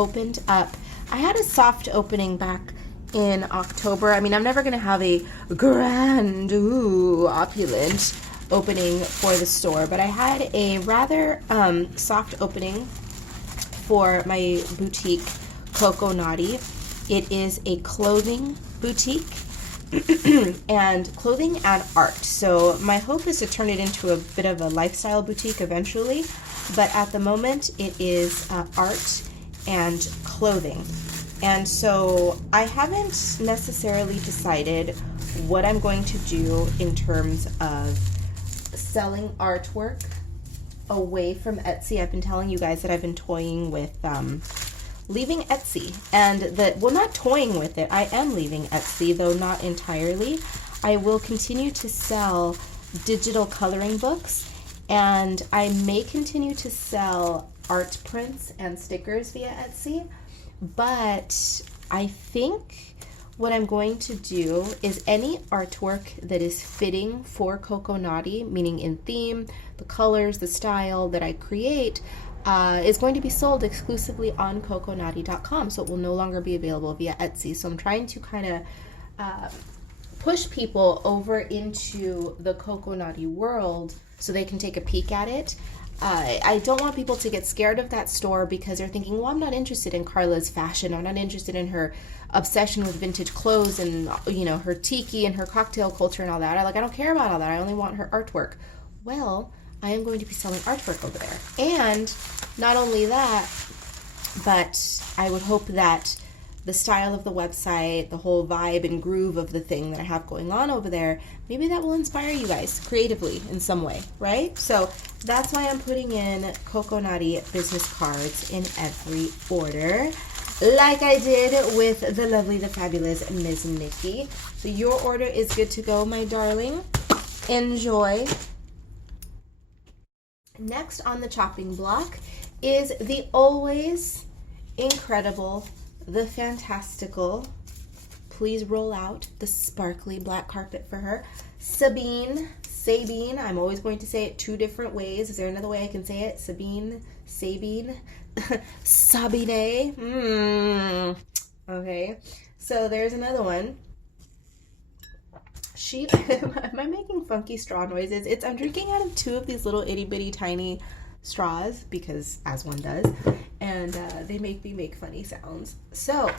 had a soft opening back in October. I mean, I'm never going to have a grand, opulent opening for the store, but I had a rather soft opening for my boutique, Coco Naughty. It is a clothing boutique and clothing and art. So my hope is to turn it into a bit of a lifestyle boutique eventually, but at the moment it is art and clothing. And so I haven't necessarily decided what I'm going to do in terms of selling artwork away from Etsy. I've been telling you guys that I've been toying with leaving Etsy, and not toying with it. I am leaving Etsy, though not entirely. I will continue to sell digital coloring books, and I may continue to sell art prints and stickers via Etsy, but I think what I'm going to do is any artwork that is fitting for Coco Naughty, meaning in theme, the colors, the style that I create, is going to be sold exclusively on coconaughty.com, so it will no longer be available via Etsy. So I'm trying to kind of push people over into the Coco Naughty world so they can take a peek at it. I don't want people to get scared of that store because they're thinking, well, I'm not interested in Karla's fashion. I'm not interested in her obsession with vintage clothes and, you know, her tiki and her cocktail culture and all that. I don't care about all that. I only want her artwork. Well, I am going to be selling artwork over there. And not only that, but I would hope that the style of the website, the whole vibe and groove of the thing that I have going on over there, maybe that will inspire you guys creatively in some way, right? So that's why I'm putting in Coco Naughty business cards in every order, like I did with the lovely, the fabulous Ms. Nikki. So your order is good to go, my darling. Enjoy. Next on the chopping block is the always incredible, the fantastical please roll out the sparkly black carpet for her. Sabine, I'm always going to say it 2 different ways. Is there another way I can say it? Sabine, Sabine. Okay, so there's another one. Am I making funky straw noises? I'm drinking out of 2 of these little itty bitty tiny straws, because as one does, and they make me make funny sounds. So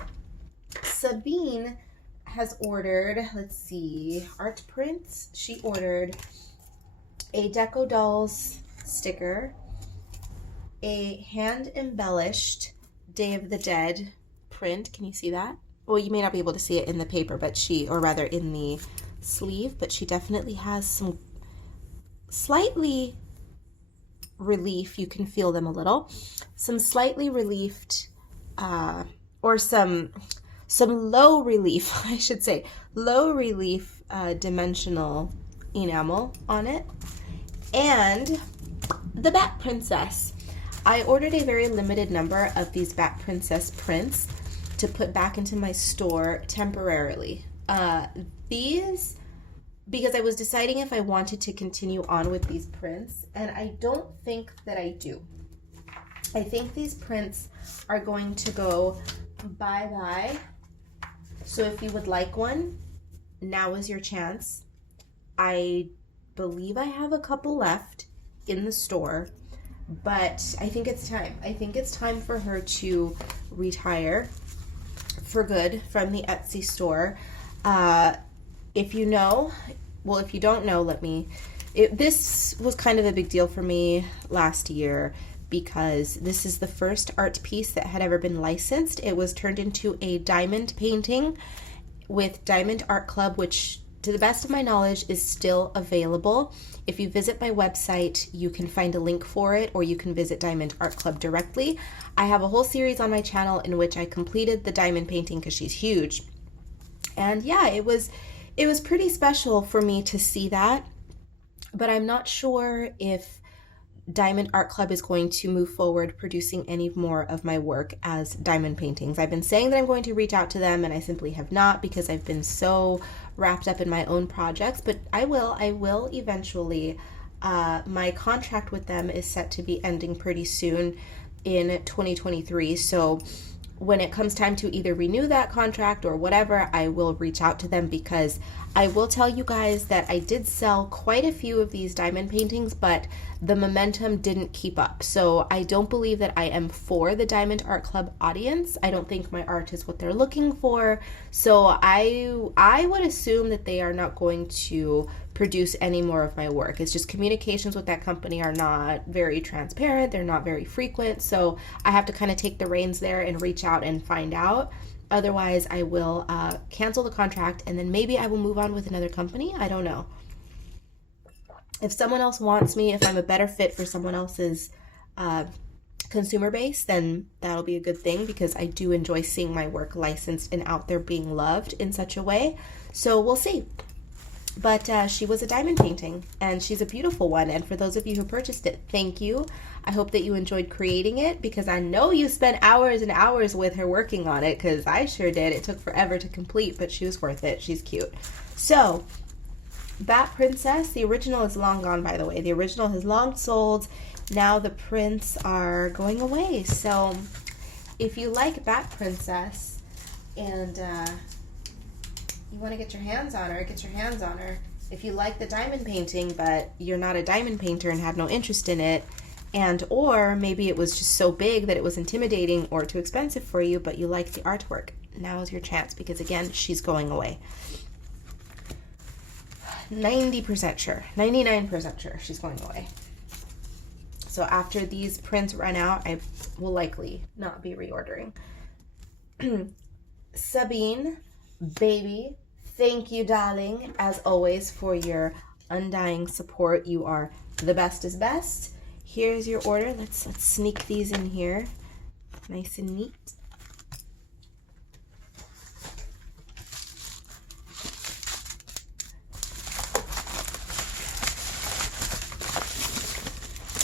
Sabine has ordered, let's see, art prints. She ordered a Deco Dolls sticker, a hand embellished Day of the Dead print. Can you see that? Well, you may not be able to see it in the paper, but or rather in the sleeve, but she definitely has some slightly relief. You can feel them a little. Some slightly relieved, or some low relief, I should say, low relief dimensional enamel on it. And the Bat Princess. I ordered a very limited number of these Bat Princess prints to put back into my store temporarily. These, because I was deciding if I wanted to continue on with these prints, and I don't think that I do. I think these prints are going to go bye-bye. So if you would like one, now is your chance. I believe I have a couple left in the store, but I think it's time. I think it's time for her to retire for good from the Etsy store. If you know, well, if you don't know, this was kind of a big deal for me last year, because this is the first art piece that had ever been licensed. It was turned into a diamond painting with Diamond Art Club, which to the best of my knowledge is still available. If you visit my website, you can find a link for it, or you can visit Diamond Art Club directly. I have a whole series on my channel in which I completed the diamond painting because she's huge. And yeah, it was pretty special for me to see that, but I'm not sure if Diamond Art Club is going to move forward producing any more of my work as diamond paintings. I've been saying that I'm going to reach out to them, and I simply have not, because I've been so wrapped up in my own projects, but I will eventually. My contract with them is set to be ending pretty soon in 2023, so when it comes time to either renew that contract or whatever, I will reach out to them, because I will tell you guys that I did sell quite a few of these diamond paintings, but the momentum didn't keep up. So I don't believe that I am for the Diamond Art Club audience. I don't think my art is what they're looking for. So I would assume that they are not going to produce any more of my work. It's just communications with that company are not very transparent. They're not very frequent. So I have to kind of take the reins there and reach out and find out. Otherwise, I will cancel the contract, and then maybe I will move on with another company. I don't know. If someone else wants me, if I'm a better fit for someone else's consumer base, then that'll be a good thing, because I do enjoy seeing my work licensed and out there being loved in such a way. So we'll see. But she was a diamond painting, and she's a beautiful one. And for those of you who purchased it, thank you. I hope that you enjoyed creating it, because I know you spent hours and hours with her working on it, because I sure did. It took forever to complete, but she was worth it. She's cute. So, Bat Princess, the original is long gone, by the way. The original has long sold. Now the prints are going away. So, if you like Bat Princess and you want to get your hands on her, get your hands on her. If you like the diamond painting, but you're not a diamond painter and have no interest in it, and or maybe it was just so big that it was intimidating or too expensive for you, but you like the artwork, now is your chance, because again, she's going away. 90% sure, 99% sure she's going away. So after these prints run out, I will likely not be reordering. Sabine, baby, thank you, darling, as always, for your undying support. You are the best is best. Here's your order. Let's sneak these in here, nice and neat.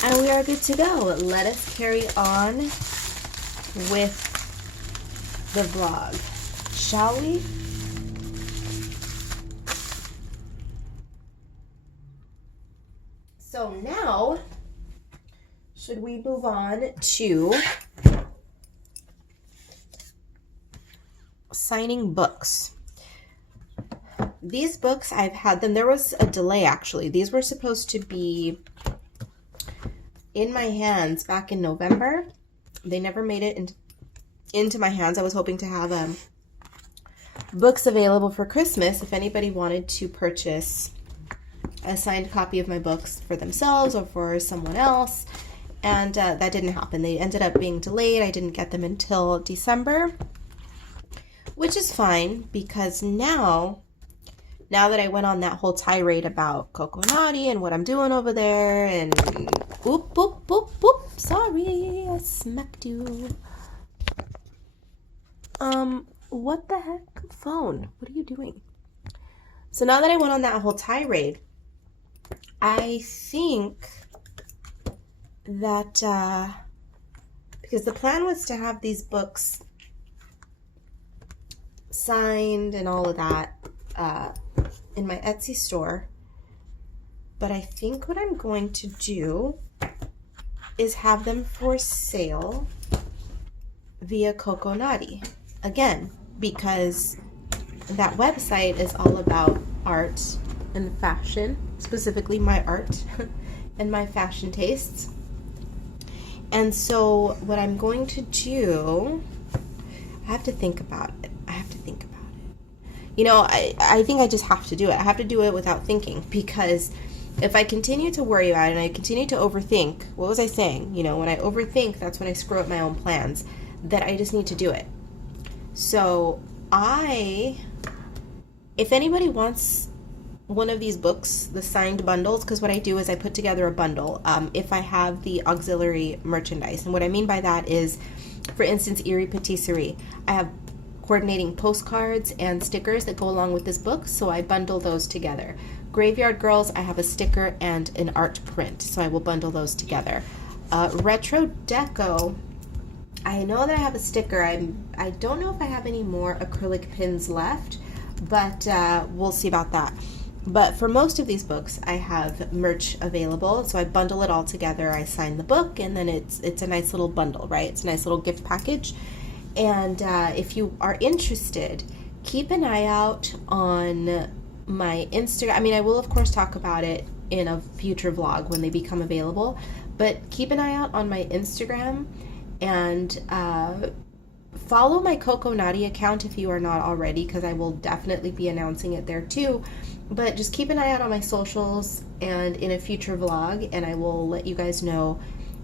And we are good to go. Let us carry on with the vlog, shall we? So now, should we move on to signing books? These books, I've had them. There was a delay, actually. These were supposed to be in my hands back in November. They never made it into my hands. I was hoping to have books available for Christmas if anybody wanted to purchase a signed copy of my books for themselves or for someone else. And that didn't happen. They ended up being delayed. I didn't get them until December, which is fine because now that I went on that whole tirade about Coco Naughty and what I'm doing over there and boop, boop, boop, boop. Sorry, I smacked you. What the heck? Phone, what are you doing? So now that I went on that whole tirade, I think that, because the plan was to have these books signed and all of that in my Etsy store, but I think what I'm going to do is have them for sale via Coco Naughty. Again, because that website is all about art and fashion, specifically my art and my fashion tastes. And so what I'm going to do, I have to think about it. You know, I think I just have to do it. I have to do it without thinking, because if I continue to worry about it and I continue to overthink, what was I saying? You know, when I overthink, that's when I screw up my own plans, that I just need to do it. So if anybody wants one of these books, the signed bundles, because what I do is I put together a bundle if I have the auxiliary merchandise. And what I mean by that is, for instance, Eerie Patisserie. I have coordinating postcards and stickers that go along with this book, so I bundle those together. Graveyard Girls, I have a sticker and an art print, so I will bundle those together. Retro Deco, I know that I have a sticker. I don't know if I have any more acrylic pins left, but we'll see about that. But for most of these books, I have merch available, so I bundle it all together. I sign the book, and then it's a nice little bundle, right? It's a nice little gift package. And if you are interested, keep an eye out on my Instagram. I mean, I will, of course, talk about it in a future vlog when they become available. But keep an eye out on my Instagram and follow my Coco Naughty account if you are not already, because I will definitely be announcing it there too. But just keep an eye out on my socials and in a future vlog, and I will let you guys know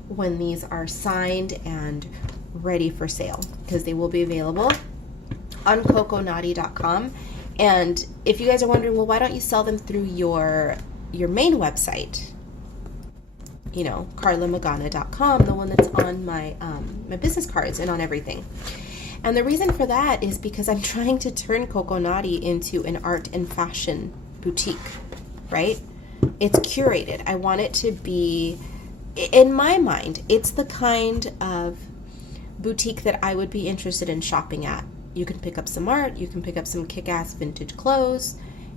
when these are signed and ready for sale, because they will be available on coconaughty.com. And if you guys are wondering, well, why don't you sell them through your main website, you know, karlamagana.com, the one that's on my my business cards and on everything. And the reason for that is because I'm trying to turn Coco Naughty into an art and fashion boutique, right? It's curated. I want it to be, in my mind, it's the kind of boutique that I would be interested in shopping at. You can pick up some art, you can pick up some kick-ass vintage clothes,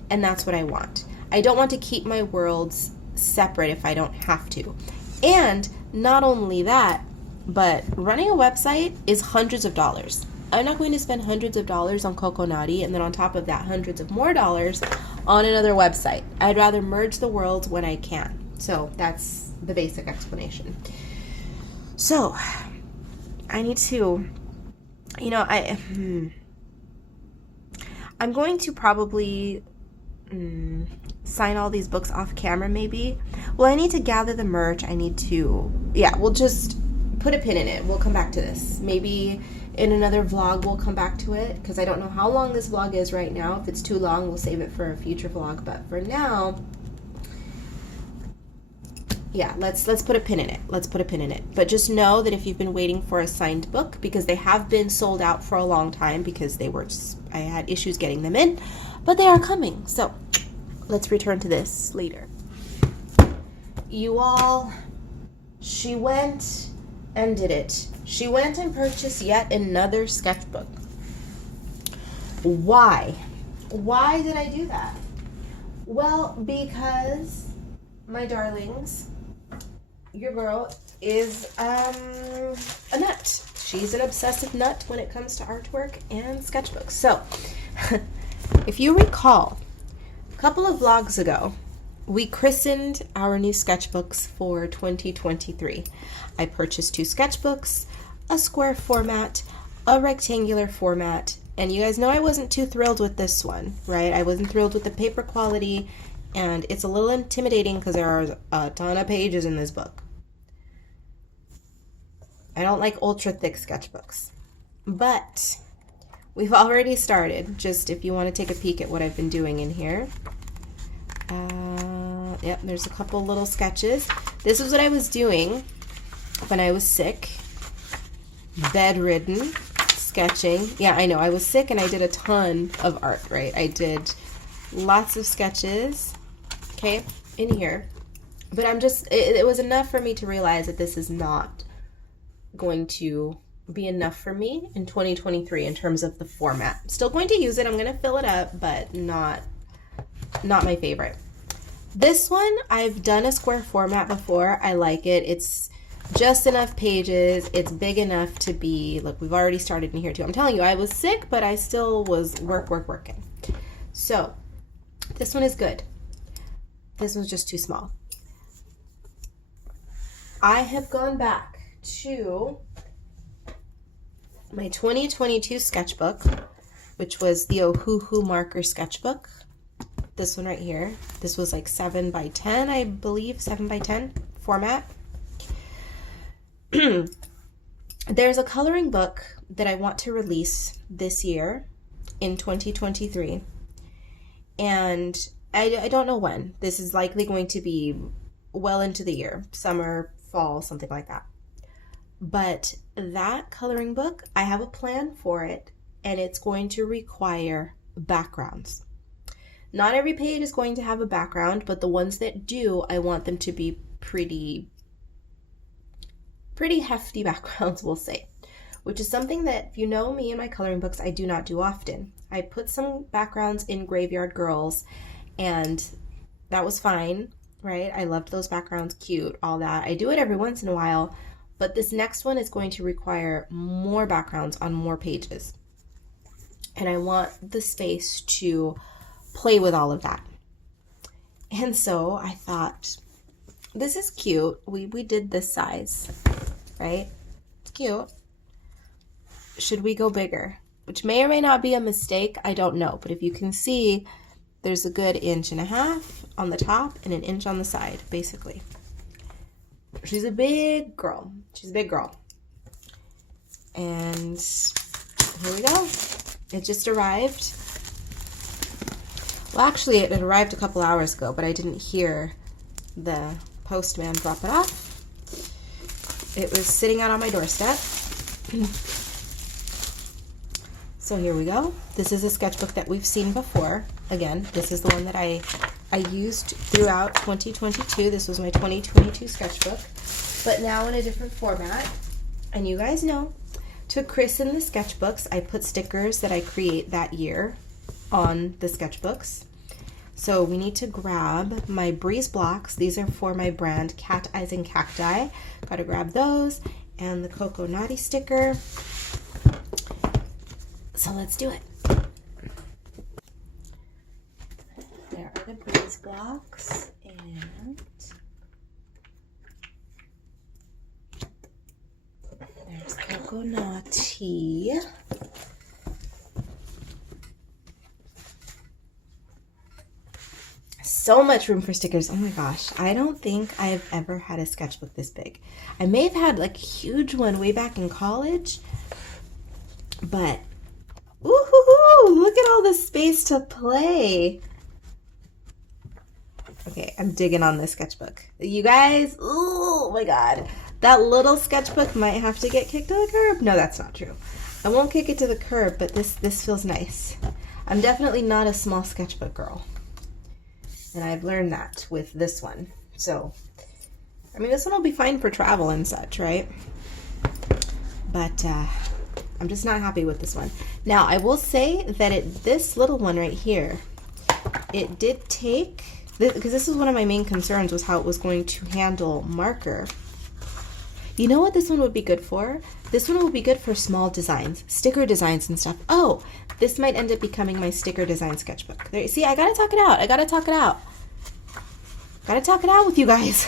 and that's what I want. I don't want to keep my worlds separate if I don't have to. And not only that, but running a website is hundreds of dollars. I'm not going to spend hundreds of dollars on Coco Naughty and then on top of that hundreds of more dollars on another website. I'd rather merge the worlds when I can. So that's the basic explanation. So I need to, you know, I'm going to probably sign all these books off camera maybe. Well, I need to gather the merch. I need to, yeah, we'll just put a pin in it. We'll come back to this. Maybe in another vlog we'll come back to it, because I don't know how long this vlog is right now. If it's too long, we'll save it for a future vlog. But for now, yeah, let's put a pin in it. Let's put a pin in it. But just know that if you've been waiting for a signed book, because they have been sold out for a long time, because they were just, I had issues getting them in, but they are coming. So let's return to this later. You all, she went and did it. She went and purchased yet another sketchbook. Why? Why did I do that? Well, because my darlings, your girl is a nut. She's an obsessive nut when it comes to artwork and sketchbooks. So, if you recall, a couple of vlogs ago, we christened our new sketchbooks for 2023. I purchased 2 sketchbooks, a square format, a rectangular format, and you guys know I wasn't too thrilled with this one, right? I wasn't thrilled with the paper quality, and it's a little intimidating because there are a ton of pages in this book. I don't like ultra thick sketchbooks, but we've already started. Just if you want to take a peek at what I've been doing in here. Yep, there's a couple little sketches. This is what I was doing when I was sick, bedridden, sketching. Yeah, I know, I was sick and I did a ton of art, right? I did lots of sketches, okay, in here. But it was enough for me to realize that this is not going to be enough for me in 2023 in terms of the format. Still going to use it. I'm going to fill it up, but not my favorite. This one, I've done a square format before. I like it. It's just enough pages. It's big enough to be, look, we've already started in here too. I'm telling you, I was sick, but I still was working. So this one is good. This one's just too small. I have gone back to my 2022 sketchbook, which was the Ohuhu marker sketchbook. This one right here. This was like 7 by 10, I believe, 7 by 10 format. There's a coloring book that I want to release this year in 2023, and I don't know when. This is likely going to be well into the year, summer, fall, something like that. But that coloring book, I have a plan for it, and it's going to require backgrounds. Not every page is going to have a background, but the ones that do, I want them to be pretty hefty backgrounds, we'll say, which is something that, if you know me and my coloring books, I do not do often. I put some backgrounds in Graveyard Girls, and that was fine, right? I loved those backgrounds, cute, all that. I do it every once in a while, but this next one is going to require more backgrounds on more pages. And I want the space to play with all of that. And so I thought, this is cute. We did this size, right? It's cute. Should we go bigger? Which may or may not be a mistake. I don't know. But if you can see, there's a good 1.5 inches on the top and 1 inch on the side, basically. She's a big girl. She's a big girl. And here we go. It just arrived. Well, actually, it arrived a couple hours ago, but I didn't hear the postman drop it off. It was sitting out on my doorstep. So here we go. This is a sketchbook that we've seen before. Again, this is the one that I used throughout 2022. This was my 2022 sketchbook, but now in a different format. And you guys know, to christen the sketchbooks, I put stickers that I create that year on the sketchbooks. So we need to grab my Breeze blocks. These are for my brand Cat Eyes and Cacti. Gotta grab those, and the Coco Naughty sticker. So let's do it. There are the Breeze blocks, and there's Coco Naughty. So much room for stickers. Oh my gosh. I don't think I've ever had a sketchbook this big. I may have had like a huge one way back in college, but woohoo! Look at all the space to play. Okay, I'm digging on this sketchbook. You guys, oh my god. That little sketchbook might have to get kicked to the curb. No, that's not true. I won't kick it to the curb, but this feels nice. I'm definitely not a small sketchbook girl. And I've learned that with this one. So, I mean, this one will be fine for travel and such, right? But I'm just not happy with this one. Now, I will say that this little one right here, it did take because this was one of my main concerns, was how it was going to handle marker. You know what this one would be good for? This one will be good for small designs, sticker designs and stuff. Oh, this might end up becoming my sticker design sketchbook. There, see, I gotta talk it out. I gotta talk it out. Gotta talk it out with you guys.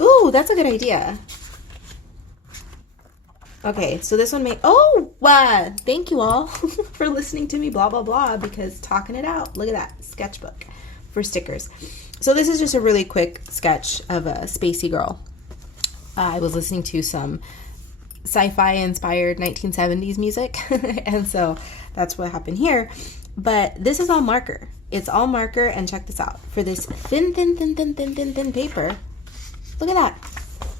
Ooh, that's a good idea. Okay, so this one may, oh, thank you all for listening to me, blah, blah, blah, because talking it out. Look at that, sketchbook for stickers. So this is just a really quick sketch of a spacey girl. I was listening to some sci-fi inspired 1970s music, and so that's what happened here. But this is all marker. It's all marker, and check this out. For this thin paper, look at that.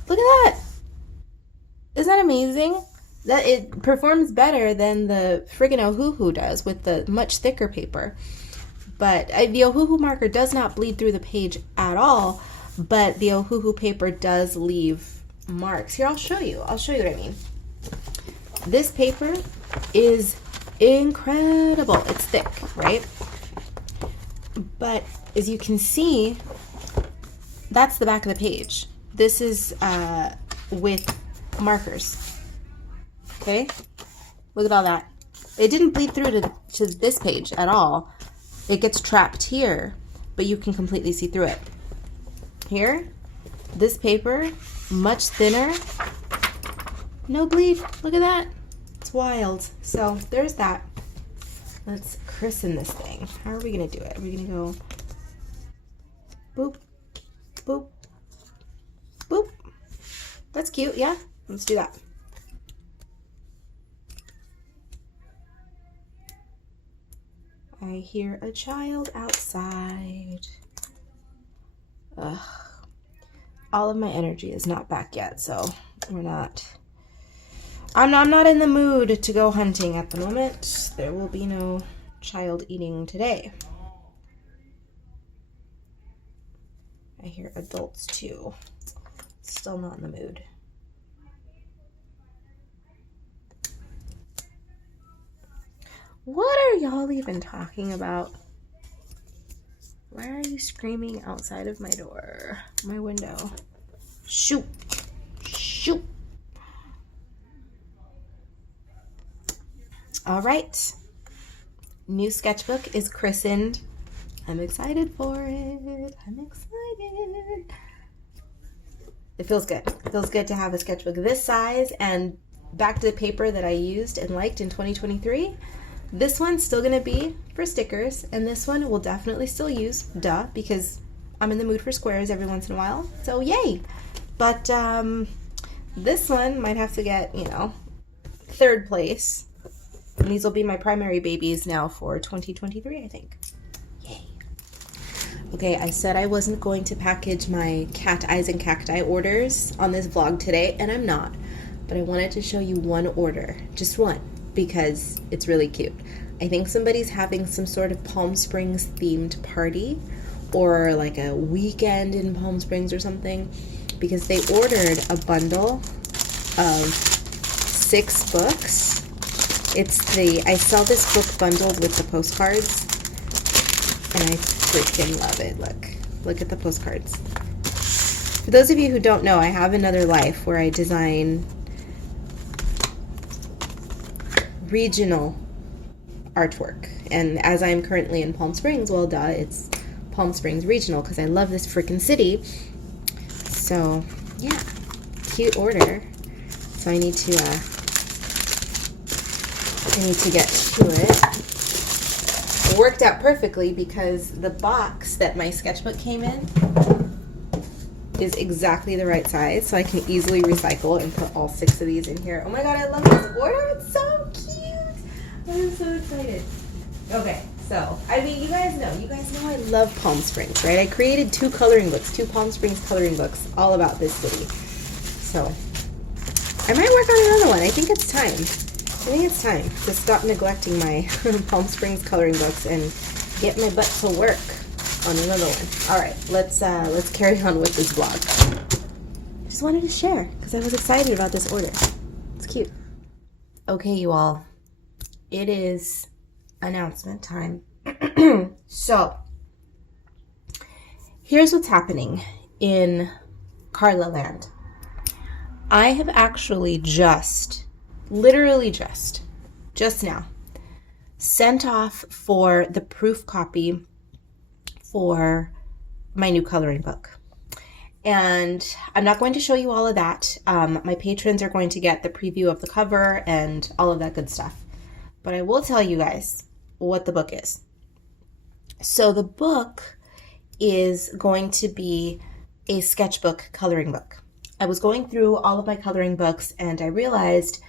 Look at that. Isn't that amazing? That it performs better than the friggin' Ohuhu does with the much thicker paper. But the Ohuhu marker does not bleed through the page at all, but the Ohuhu paper does leave marks. Here, I'll show you. I'll show you what I mean. This paper is incredible. It's thick, right? But as you can see, that's the back of the page. This is with markers. Okay? Look at all that. It didn't bleed through to this page at all. It gets trapped here, but you can completely see through it. Here, this paper, much thinner, no bleed. Look at that. It's wild. So there's that. Let's christen this thing. How are we gonna do it? Are we gonna go boop, boop, boop? That's cute, yeah? Let's do that. I hear a child outside. Ugh. All of my energy is not back yet, so I'm not in the mood to go hunting at the moment. There will be no child eating today. I hear adults too. Still not in the mood. What are y'all even talking about? Why are you screaming outside of my door, my window? Shoot! Shoot! All right. New sketchbook is christened. I'm excited for it. I'm excited. It feels good. It feels good to have a sketchbook this size and back to the paper that I used and liked in 2023. This one's still gonna be for stickers, and this one we'll definitely still use, duh, because I'm in the mood for squares every once in a while, so yay! But this one might have to get, you know, third place, and these will be my primary babies now for 2023, I think. Yay! Okay, I said I wasn't going to package my cat eyes and cacti orders on this vlog today, and I'm not, but I wanted to show you one order, just one, because it's really cute. I think somebody's having some sort of Palm Springs themed party or like a weekend in Palm Springs or something, because they ordered a bundle of 6 books. I sell this book bundled with the postcards, and I freaking love it. Look at the postcards. For those of you who don't know, I have another life where I design regional artwork, and as I'm currently in Palm Springs, well, duh, it's Palm Springs regional because I love this freaking city. So yeah, cute order. So I need to get to it. It worked out perfectly because the box that my sketchbook came in is exactly the right size, so I can easily recycle and put all 6 of these in here. Oh my god, I love this order. It's so cute. I'm so excited. Okay, so, I mean, you guys know I love Palm Springs, right? I created 2 coloring books, 2 Palm Springs coloring books, all about this city. So, I might work on another one. I think it's time. I think it's time to stop neglecting my Palm Springs coloring books and get my butt to work on another one. All right, let's carry on with this vlog. I just wanted to share because I was excited about this order. It's cute. Okay, you all. It is announcement time. So, Here's what's happening in Karla land. I have actually literally just now, sent off for the proof copy for my new coloring book. And I'm not going to show you all of that. My patrons are going to get the preview of the cover and all of that good stuff. But I will tell you guys what the book is. So the book is going to be a sketchbook coloring book. I was going through all of my coloring books and I realized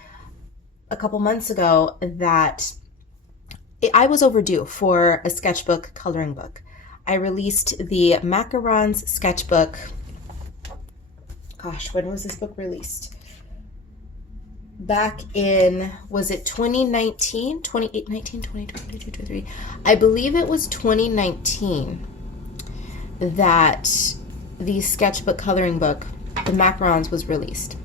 a couple months ago that I was overdue for a sketchbook coloring book. I released the Macarons sketchbook. Gosh, when was this book released? Back in, was it 2019? 2019, 20, 22, 23. I believe it was 2019 that the sketchbook coloring book, the Macarons, was released.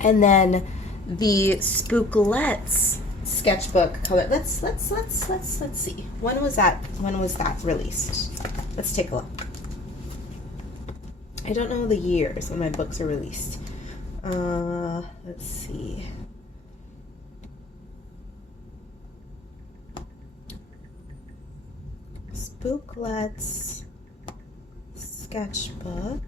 And then the Spooklets sketchbook color. Let's see. When was that released? Let's take a look. I don't know the years when my books are released. Let's see. Spooklets sketchbook.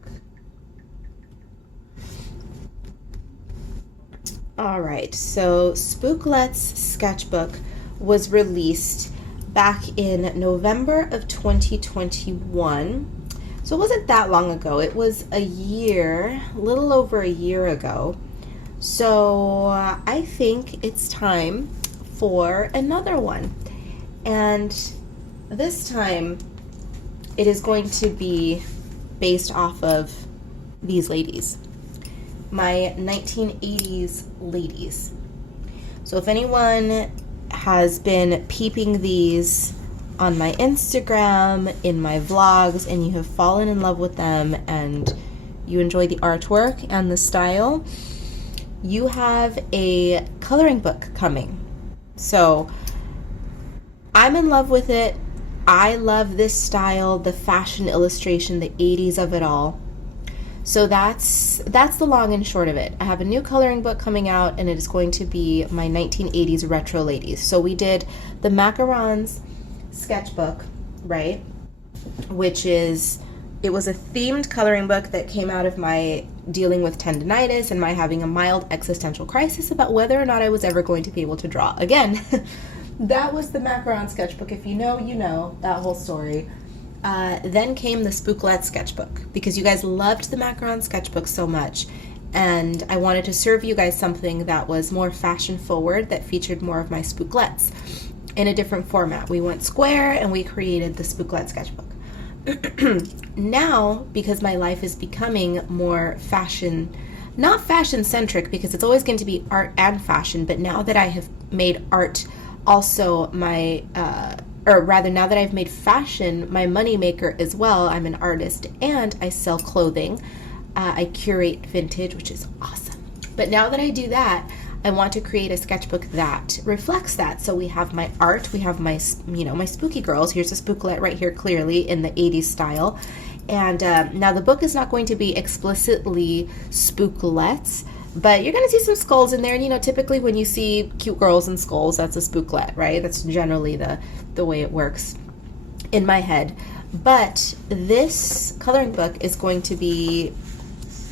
All right, so Spooklets sketchbook was released back in November of 2021. So it wasn't that long ago. It was a little over a year ago. So I think it's time for another one. And this time it is going to be based off of these ladies. My 1980s ladies. So if anyone has been peeping these on my Instagram, in my vlogs, and you have fallen in love with them and you enjoy the artwork and the style, you have a coloring book coming. So I'm in love with it. I love this style, the fashion illustration, the 80s of it all. So that's the long and short of it. I have a new coloring book coming out and it is going to be my 1980s retro ladies. So we did the Macarons sketchbook, right? It was a themed coloring book that came out of my dealing with tendinitis and my having a mild existential crisis about whether or not I was ever going to be able to draw again. That was the Macaron sketchbook. If you know, you know that whole story. Then came the Spooklet sketchbook because you guys loved the Macaron sketchbook so much, and I wanted to serve you guys something that was more fashion forward, that featured more of my Spooklets in a different format. We went square and we created the Spooklet sketchbook. Now, because my life is becoming more fashion, not fashion centric, because it's always going to be art and fashion, but now that I have made art also my, or rather now that I've made fashion my moneymaker as well, I'm an artist and I sell clothing. I curate vintage, which is awesome. But now that I do that, I want to create a sketchbook that reflects that. So we have my art, we have my, my spooky girls. Here's a spooklet right here, clearly in the 80s style. And now the book is not going to be explicitly spooklets, but you're going to see some skulls in there. And, typically when you see cute girls and skulls, that's a spooklet, right? That's generally the way it works in my head. But this coloring book is going to be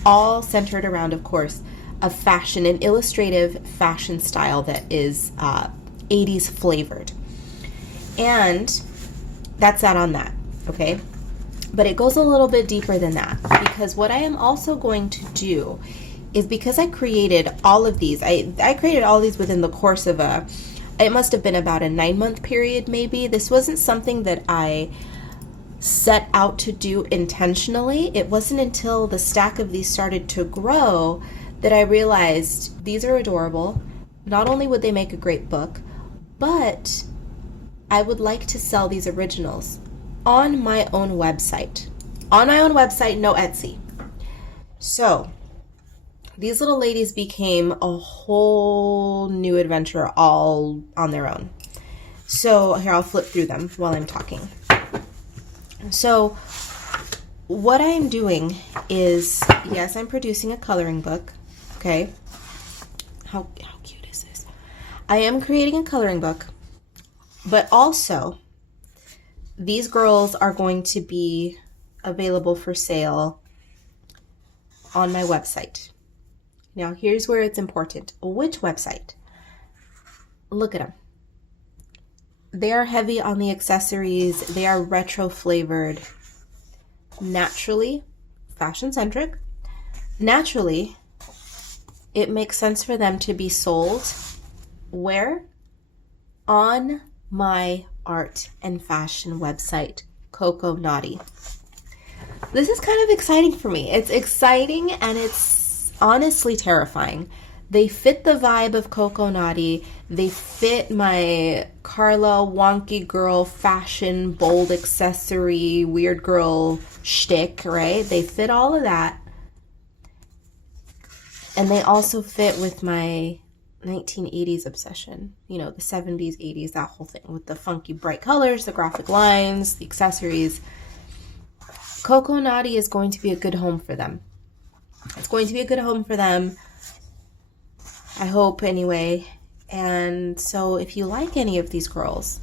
all centered around, of course, of fashion, an illustrative fashion style that is 80s flavored. And that's that on that, okay? But it goes a little bit deeper than that, because what I am also going to do is, because I created all of these, I created all these within the course of it must have been about a 9-month period maybe. This wasn't something that I set out to do intentionally. It wasn't until the stack of these started to grow that I realized these are adorable. Not only would they make a great book, but I would like to sell these originals on my own website. On my own website, no Etsy. So these little ladies became a whole new adventure all on their own. So here, I'll flip through them while I'm talking. So what I'm doing is, yes, I'm producing a coloring book. Okay. How cute is this? I am creating a coloring book, but also these girls are going to be available for sale on my website. Now, here's where it's important. Which website? Look at them. They are heavy on the accessories. They are retro flavored. Naturally, fashion centric. Naturally, it makes sense for them to be sold where? On my art and fashion website, Coco Naughty. This is kind of exciting for me. It's exciting and it's honestly terrifying. They fit the vibe of Coco Naughty. They fit my Karla wonky girl fashion, bold accessory, weird girl shtick, right? They fit all of that. And they also fit with my 1980s obsession. You know, the 70s, 80s, that whole thing with the funky bright colors, the graphic lines, the accessories. Coco Naughty is going to be a good home for them. It's going to be a good home for them. I hope anyway. And so if you like any of these girls,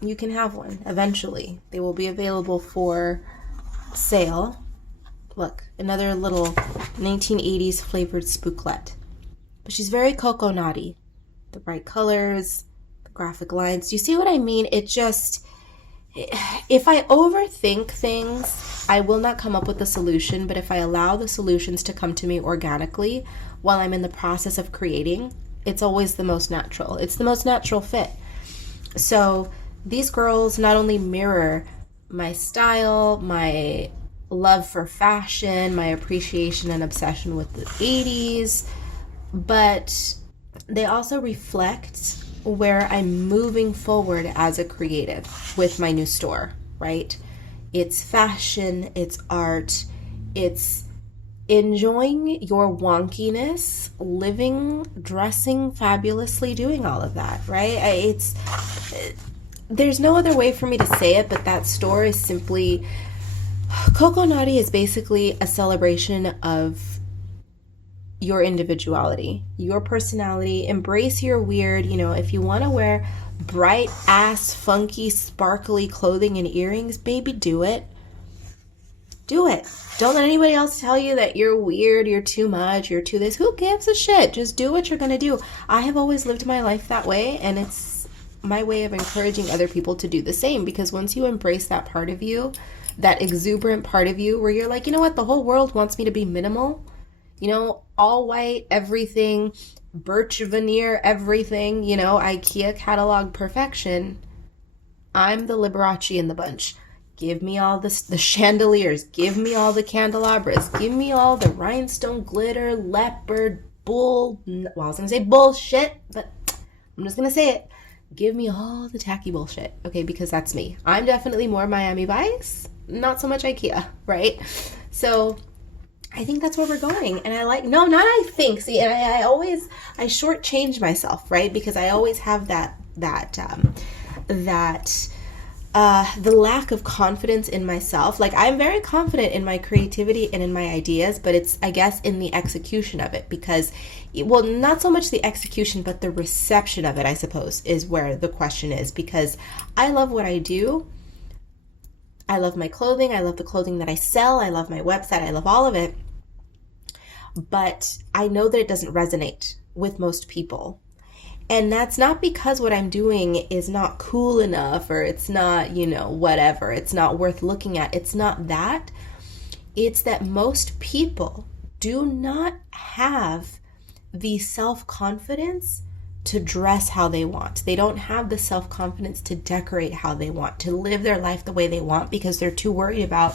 you can have one eventually. They will be available for sale. Look, another little 1980s flavored spooklet. But she's very Coco Naughty. The bright colors, the graphic lines. Do you see what I mean? It just, if I overthink things, I will not come up with a solution. But if I allow the solutions to come to me organically while I'm in the process of creating, it's always the most natural. It's the most natural fit. So these girls not only mirror my style, my love for fashion, my appreciation and obsession with the 80s, but they also reflect where I'm moving forward as a creative with my new store, right? It's fashion, it's art, it's enjoying your wonkiness, living, dressing fabulously, doing all of that, right? There's no other way for me to say it, but that store is simply, Coco Naughty is basically a celebration of your individuality, your personality. Embrace your weird. You know, if you want to wear bright ass, funky, sparkly clothing and earrings, baby, do it. Do it. Don't let anybody else tell you that you're weird, you're too much, you're too this. Who gives a shit? Just do what you're going to do. I have always lived my life that way, and it's my way of encouraging other people to do the same, because once you embrace that part of you, that exuberant part of you where you're like, you know what, the whole world wants me to be minimal, you know, all white, everything, birch veneer, everything, you know, IKEA catalog perfection. I'm the Liberace in the bunch. Give me all the chandeliers, give me all the candelabras, give me all the rhinestone glitter, leopard, bull, well, I was going to say bullshit, but I'm just going to say it. Give me all the tacky bullshit, okay, because that's me. I'm definitely more Miami Vice, not so much IKEA, right? So I think that's where we're going. And I like, no, not I think. See, and I shortchange myself, right? Because I always have the lack of confidence in myself. Like, I'm very confident in my creativity and in my ideas, but it's, I guess, in the execution of it, because, well, not so much the execution, but the reception of it, I suppose, is where the question is, because I love what I do. I love my clothing. I love the clothing that I sell. I love my website. I love all of it. But I know that it doesn't resonate with most people. And that's not because what I'm doing is not cool enough, or it's not, you know, whatever. It's not worth looking at. It's not that. It's that most people do not have the self-confidence to dress how they want. They don't have the self-confidence to decorate how they want, to live their life the way they want, because they're too worried about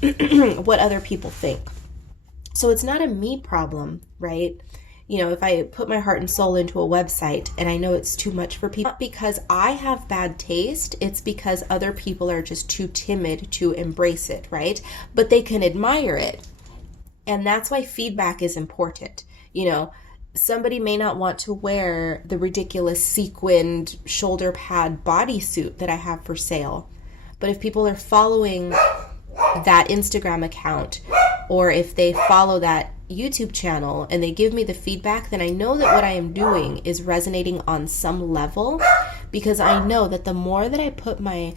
what other people think. So it's not a me problem, right? You know, if I put my heart and soul into a website and I know it's too much for people, not because I have bad taste, it's because other people are just too timid to embrace it, right? But they can admire it. And that's why feedback is important. You know, somebody may not want to wear the ridiculous sequined shoulder pad bodysuit that I have for sale. But if people are following that Instagram account, or if they follow that YouTube channel and they give me the feedback, then I know that what I am doing is resonating on some level, because I know that the more that I put my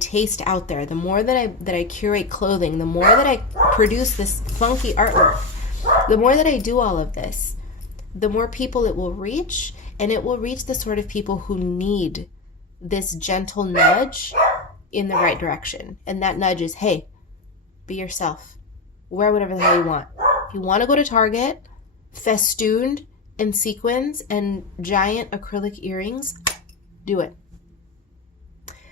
taste out there, the more that I curate clothing, the more that I produce this funky artwork, the more that I do all of this, the more people it will reach, and it will reach the sort of people who need this gentle nudge in the right direction. And that nudge is, hey, be yourself. Wear whatever the hell you want. If you want to go to Target, festooned and sequins and giant acrylic earrings, do it.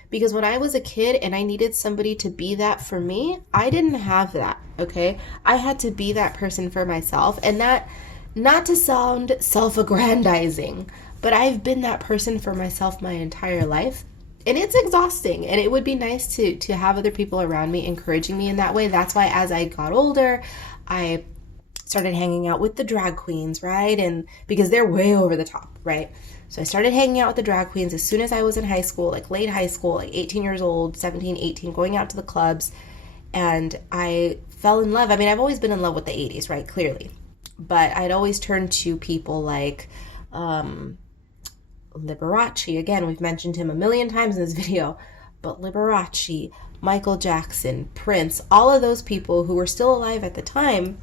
Because when I was a kid and I needed somebody to be that for me, I didn't have that, okay? I had to be that person for myself. And that, not to sound self-aggrandizing, but I've been that person for myself my entire life. And it's exhausting, and it would be nice to have other people around me encouraging me in that way. That's why as I got older, I started hanging out with the drag queens, right? And because they're way over the top, right? So I started hanging out with the drag queens as soon as I was in high school, like late high school, like 18 years old, 17, 18, going out to the clubs. And I fell in love. I mean, I've always been in love with the 80s, right? Clearly. But I'd always turn to people like Liberace. Again, we've mentioned him a million times in this video, but Liberace, Michael Jackson, Prince, all of those people who were still alive at the time.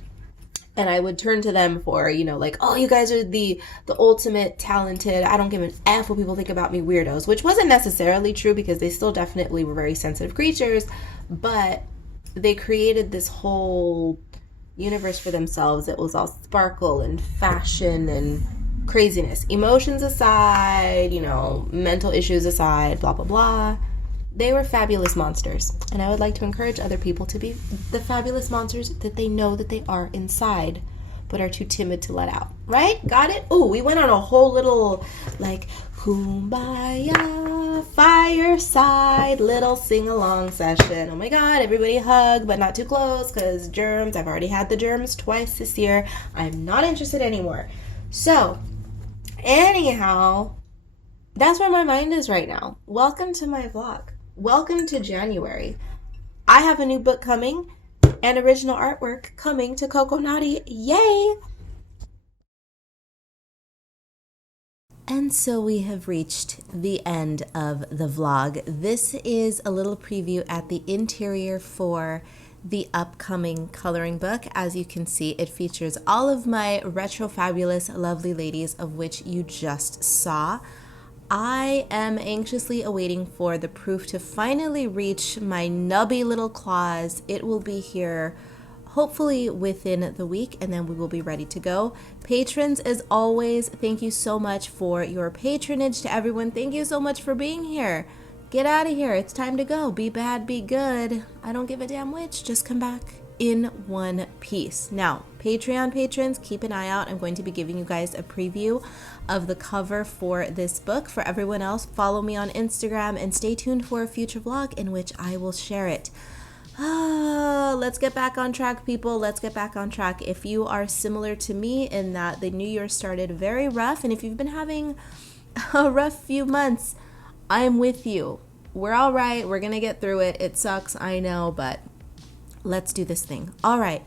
And I would turn to them for, you know, like, oh, you guys are the ultimate talented, I don't give an F what people think about me weirdos, which wasn't necessarily true, because they still definitely were very sensitive creatures, but they created this whole universe for themselves. It was all sparkle and fashion and craziness. Emotions aside, you know, mental issues aside, blah, blah, blah. They were fabulous monsters. And I would like to encourage other people to be the fabulous monsters that they know that they are inside, but are too timid to let out. Right? Got it? Oh, we went on a whole little, like, kumbaya, fireside, little sing-along session. Oh my God, everybody hug, but not too close, because germs. I've already had the germs twice this year. I'm not interested anymore. So, anyhow, that's where my mind is right now. Welcome to my vlog. Welcome to January. I have a new book coming and original artwork coming to Coco Naughty. Yay! And so we have reached the end of the vlog. This is a little preview at the interior for the upcoming coloring book. As you can see, it features all of my retro fabulous lovely ladies, of which you just saw. I am anxiously awaiting for the proof to finally reach my nubby little claws. It will be here hopefully within the week, and then we will be ready to go. Patrons, as always, thank you so much for your patronage. To everyone, thank you so much for being here. Get out of here. It's time to go. Be bad, be good. I don't give a damn which. Just come back in one piece. Now, Patreon patrons, keep an eye out. I'm going to be giving you guys a preview of the cover for this book. For everyone else, follow me on Instagram and stay tuned for a future vlog in which I will share it. Let's get back on track, people. Let's get back on track. If you are similar to me in that the new year started very rough, and if you've been having a rough few months, I am with you. We're all right. We're going to get through it. It sucks, I know, but let's do this thing. All right,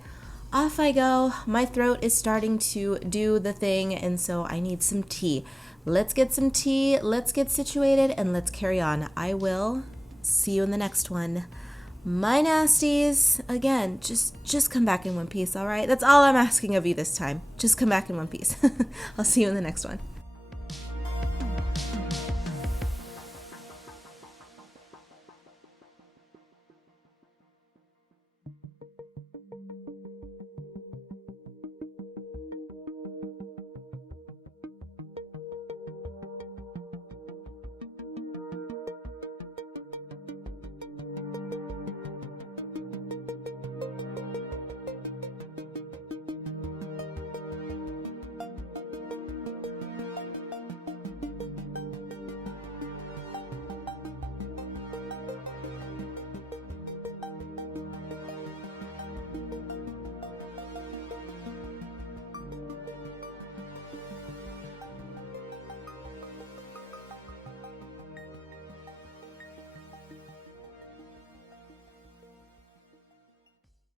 off I go. My throat is starting to do the thing, and so I need some tea. Let's get some tea, let's get situated, and let's carry on. I will see you in the next one. My nasties, again, just come back in one piece, all right? That's all I'm asking of you this time. Just come back in one piece. I'll see you in the next one.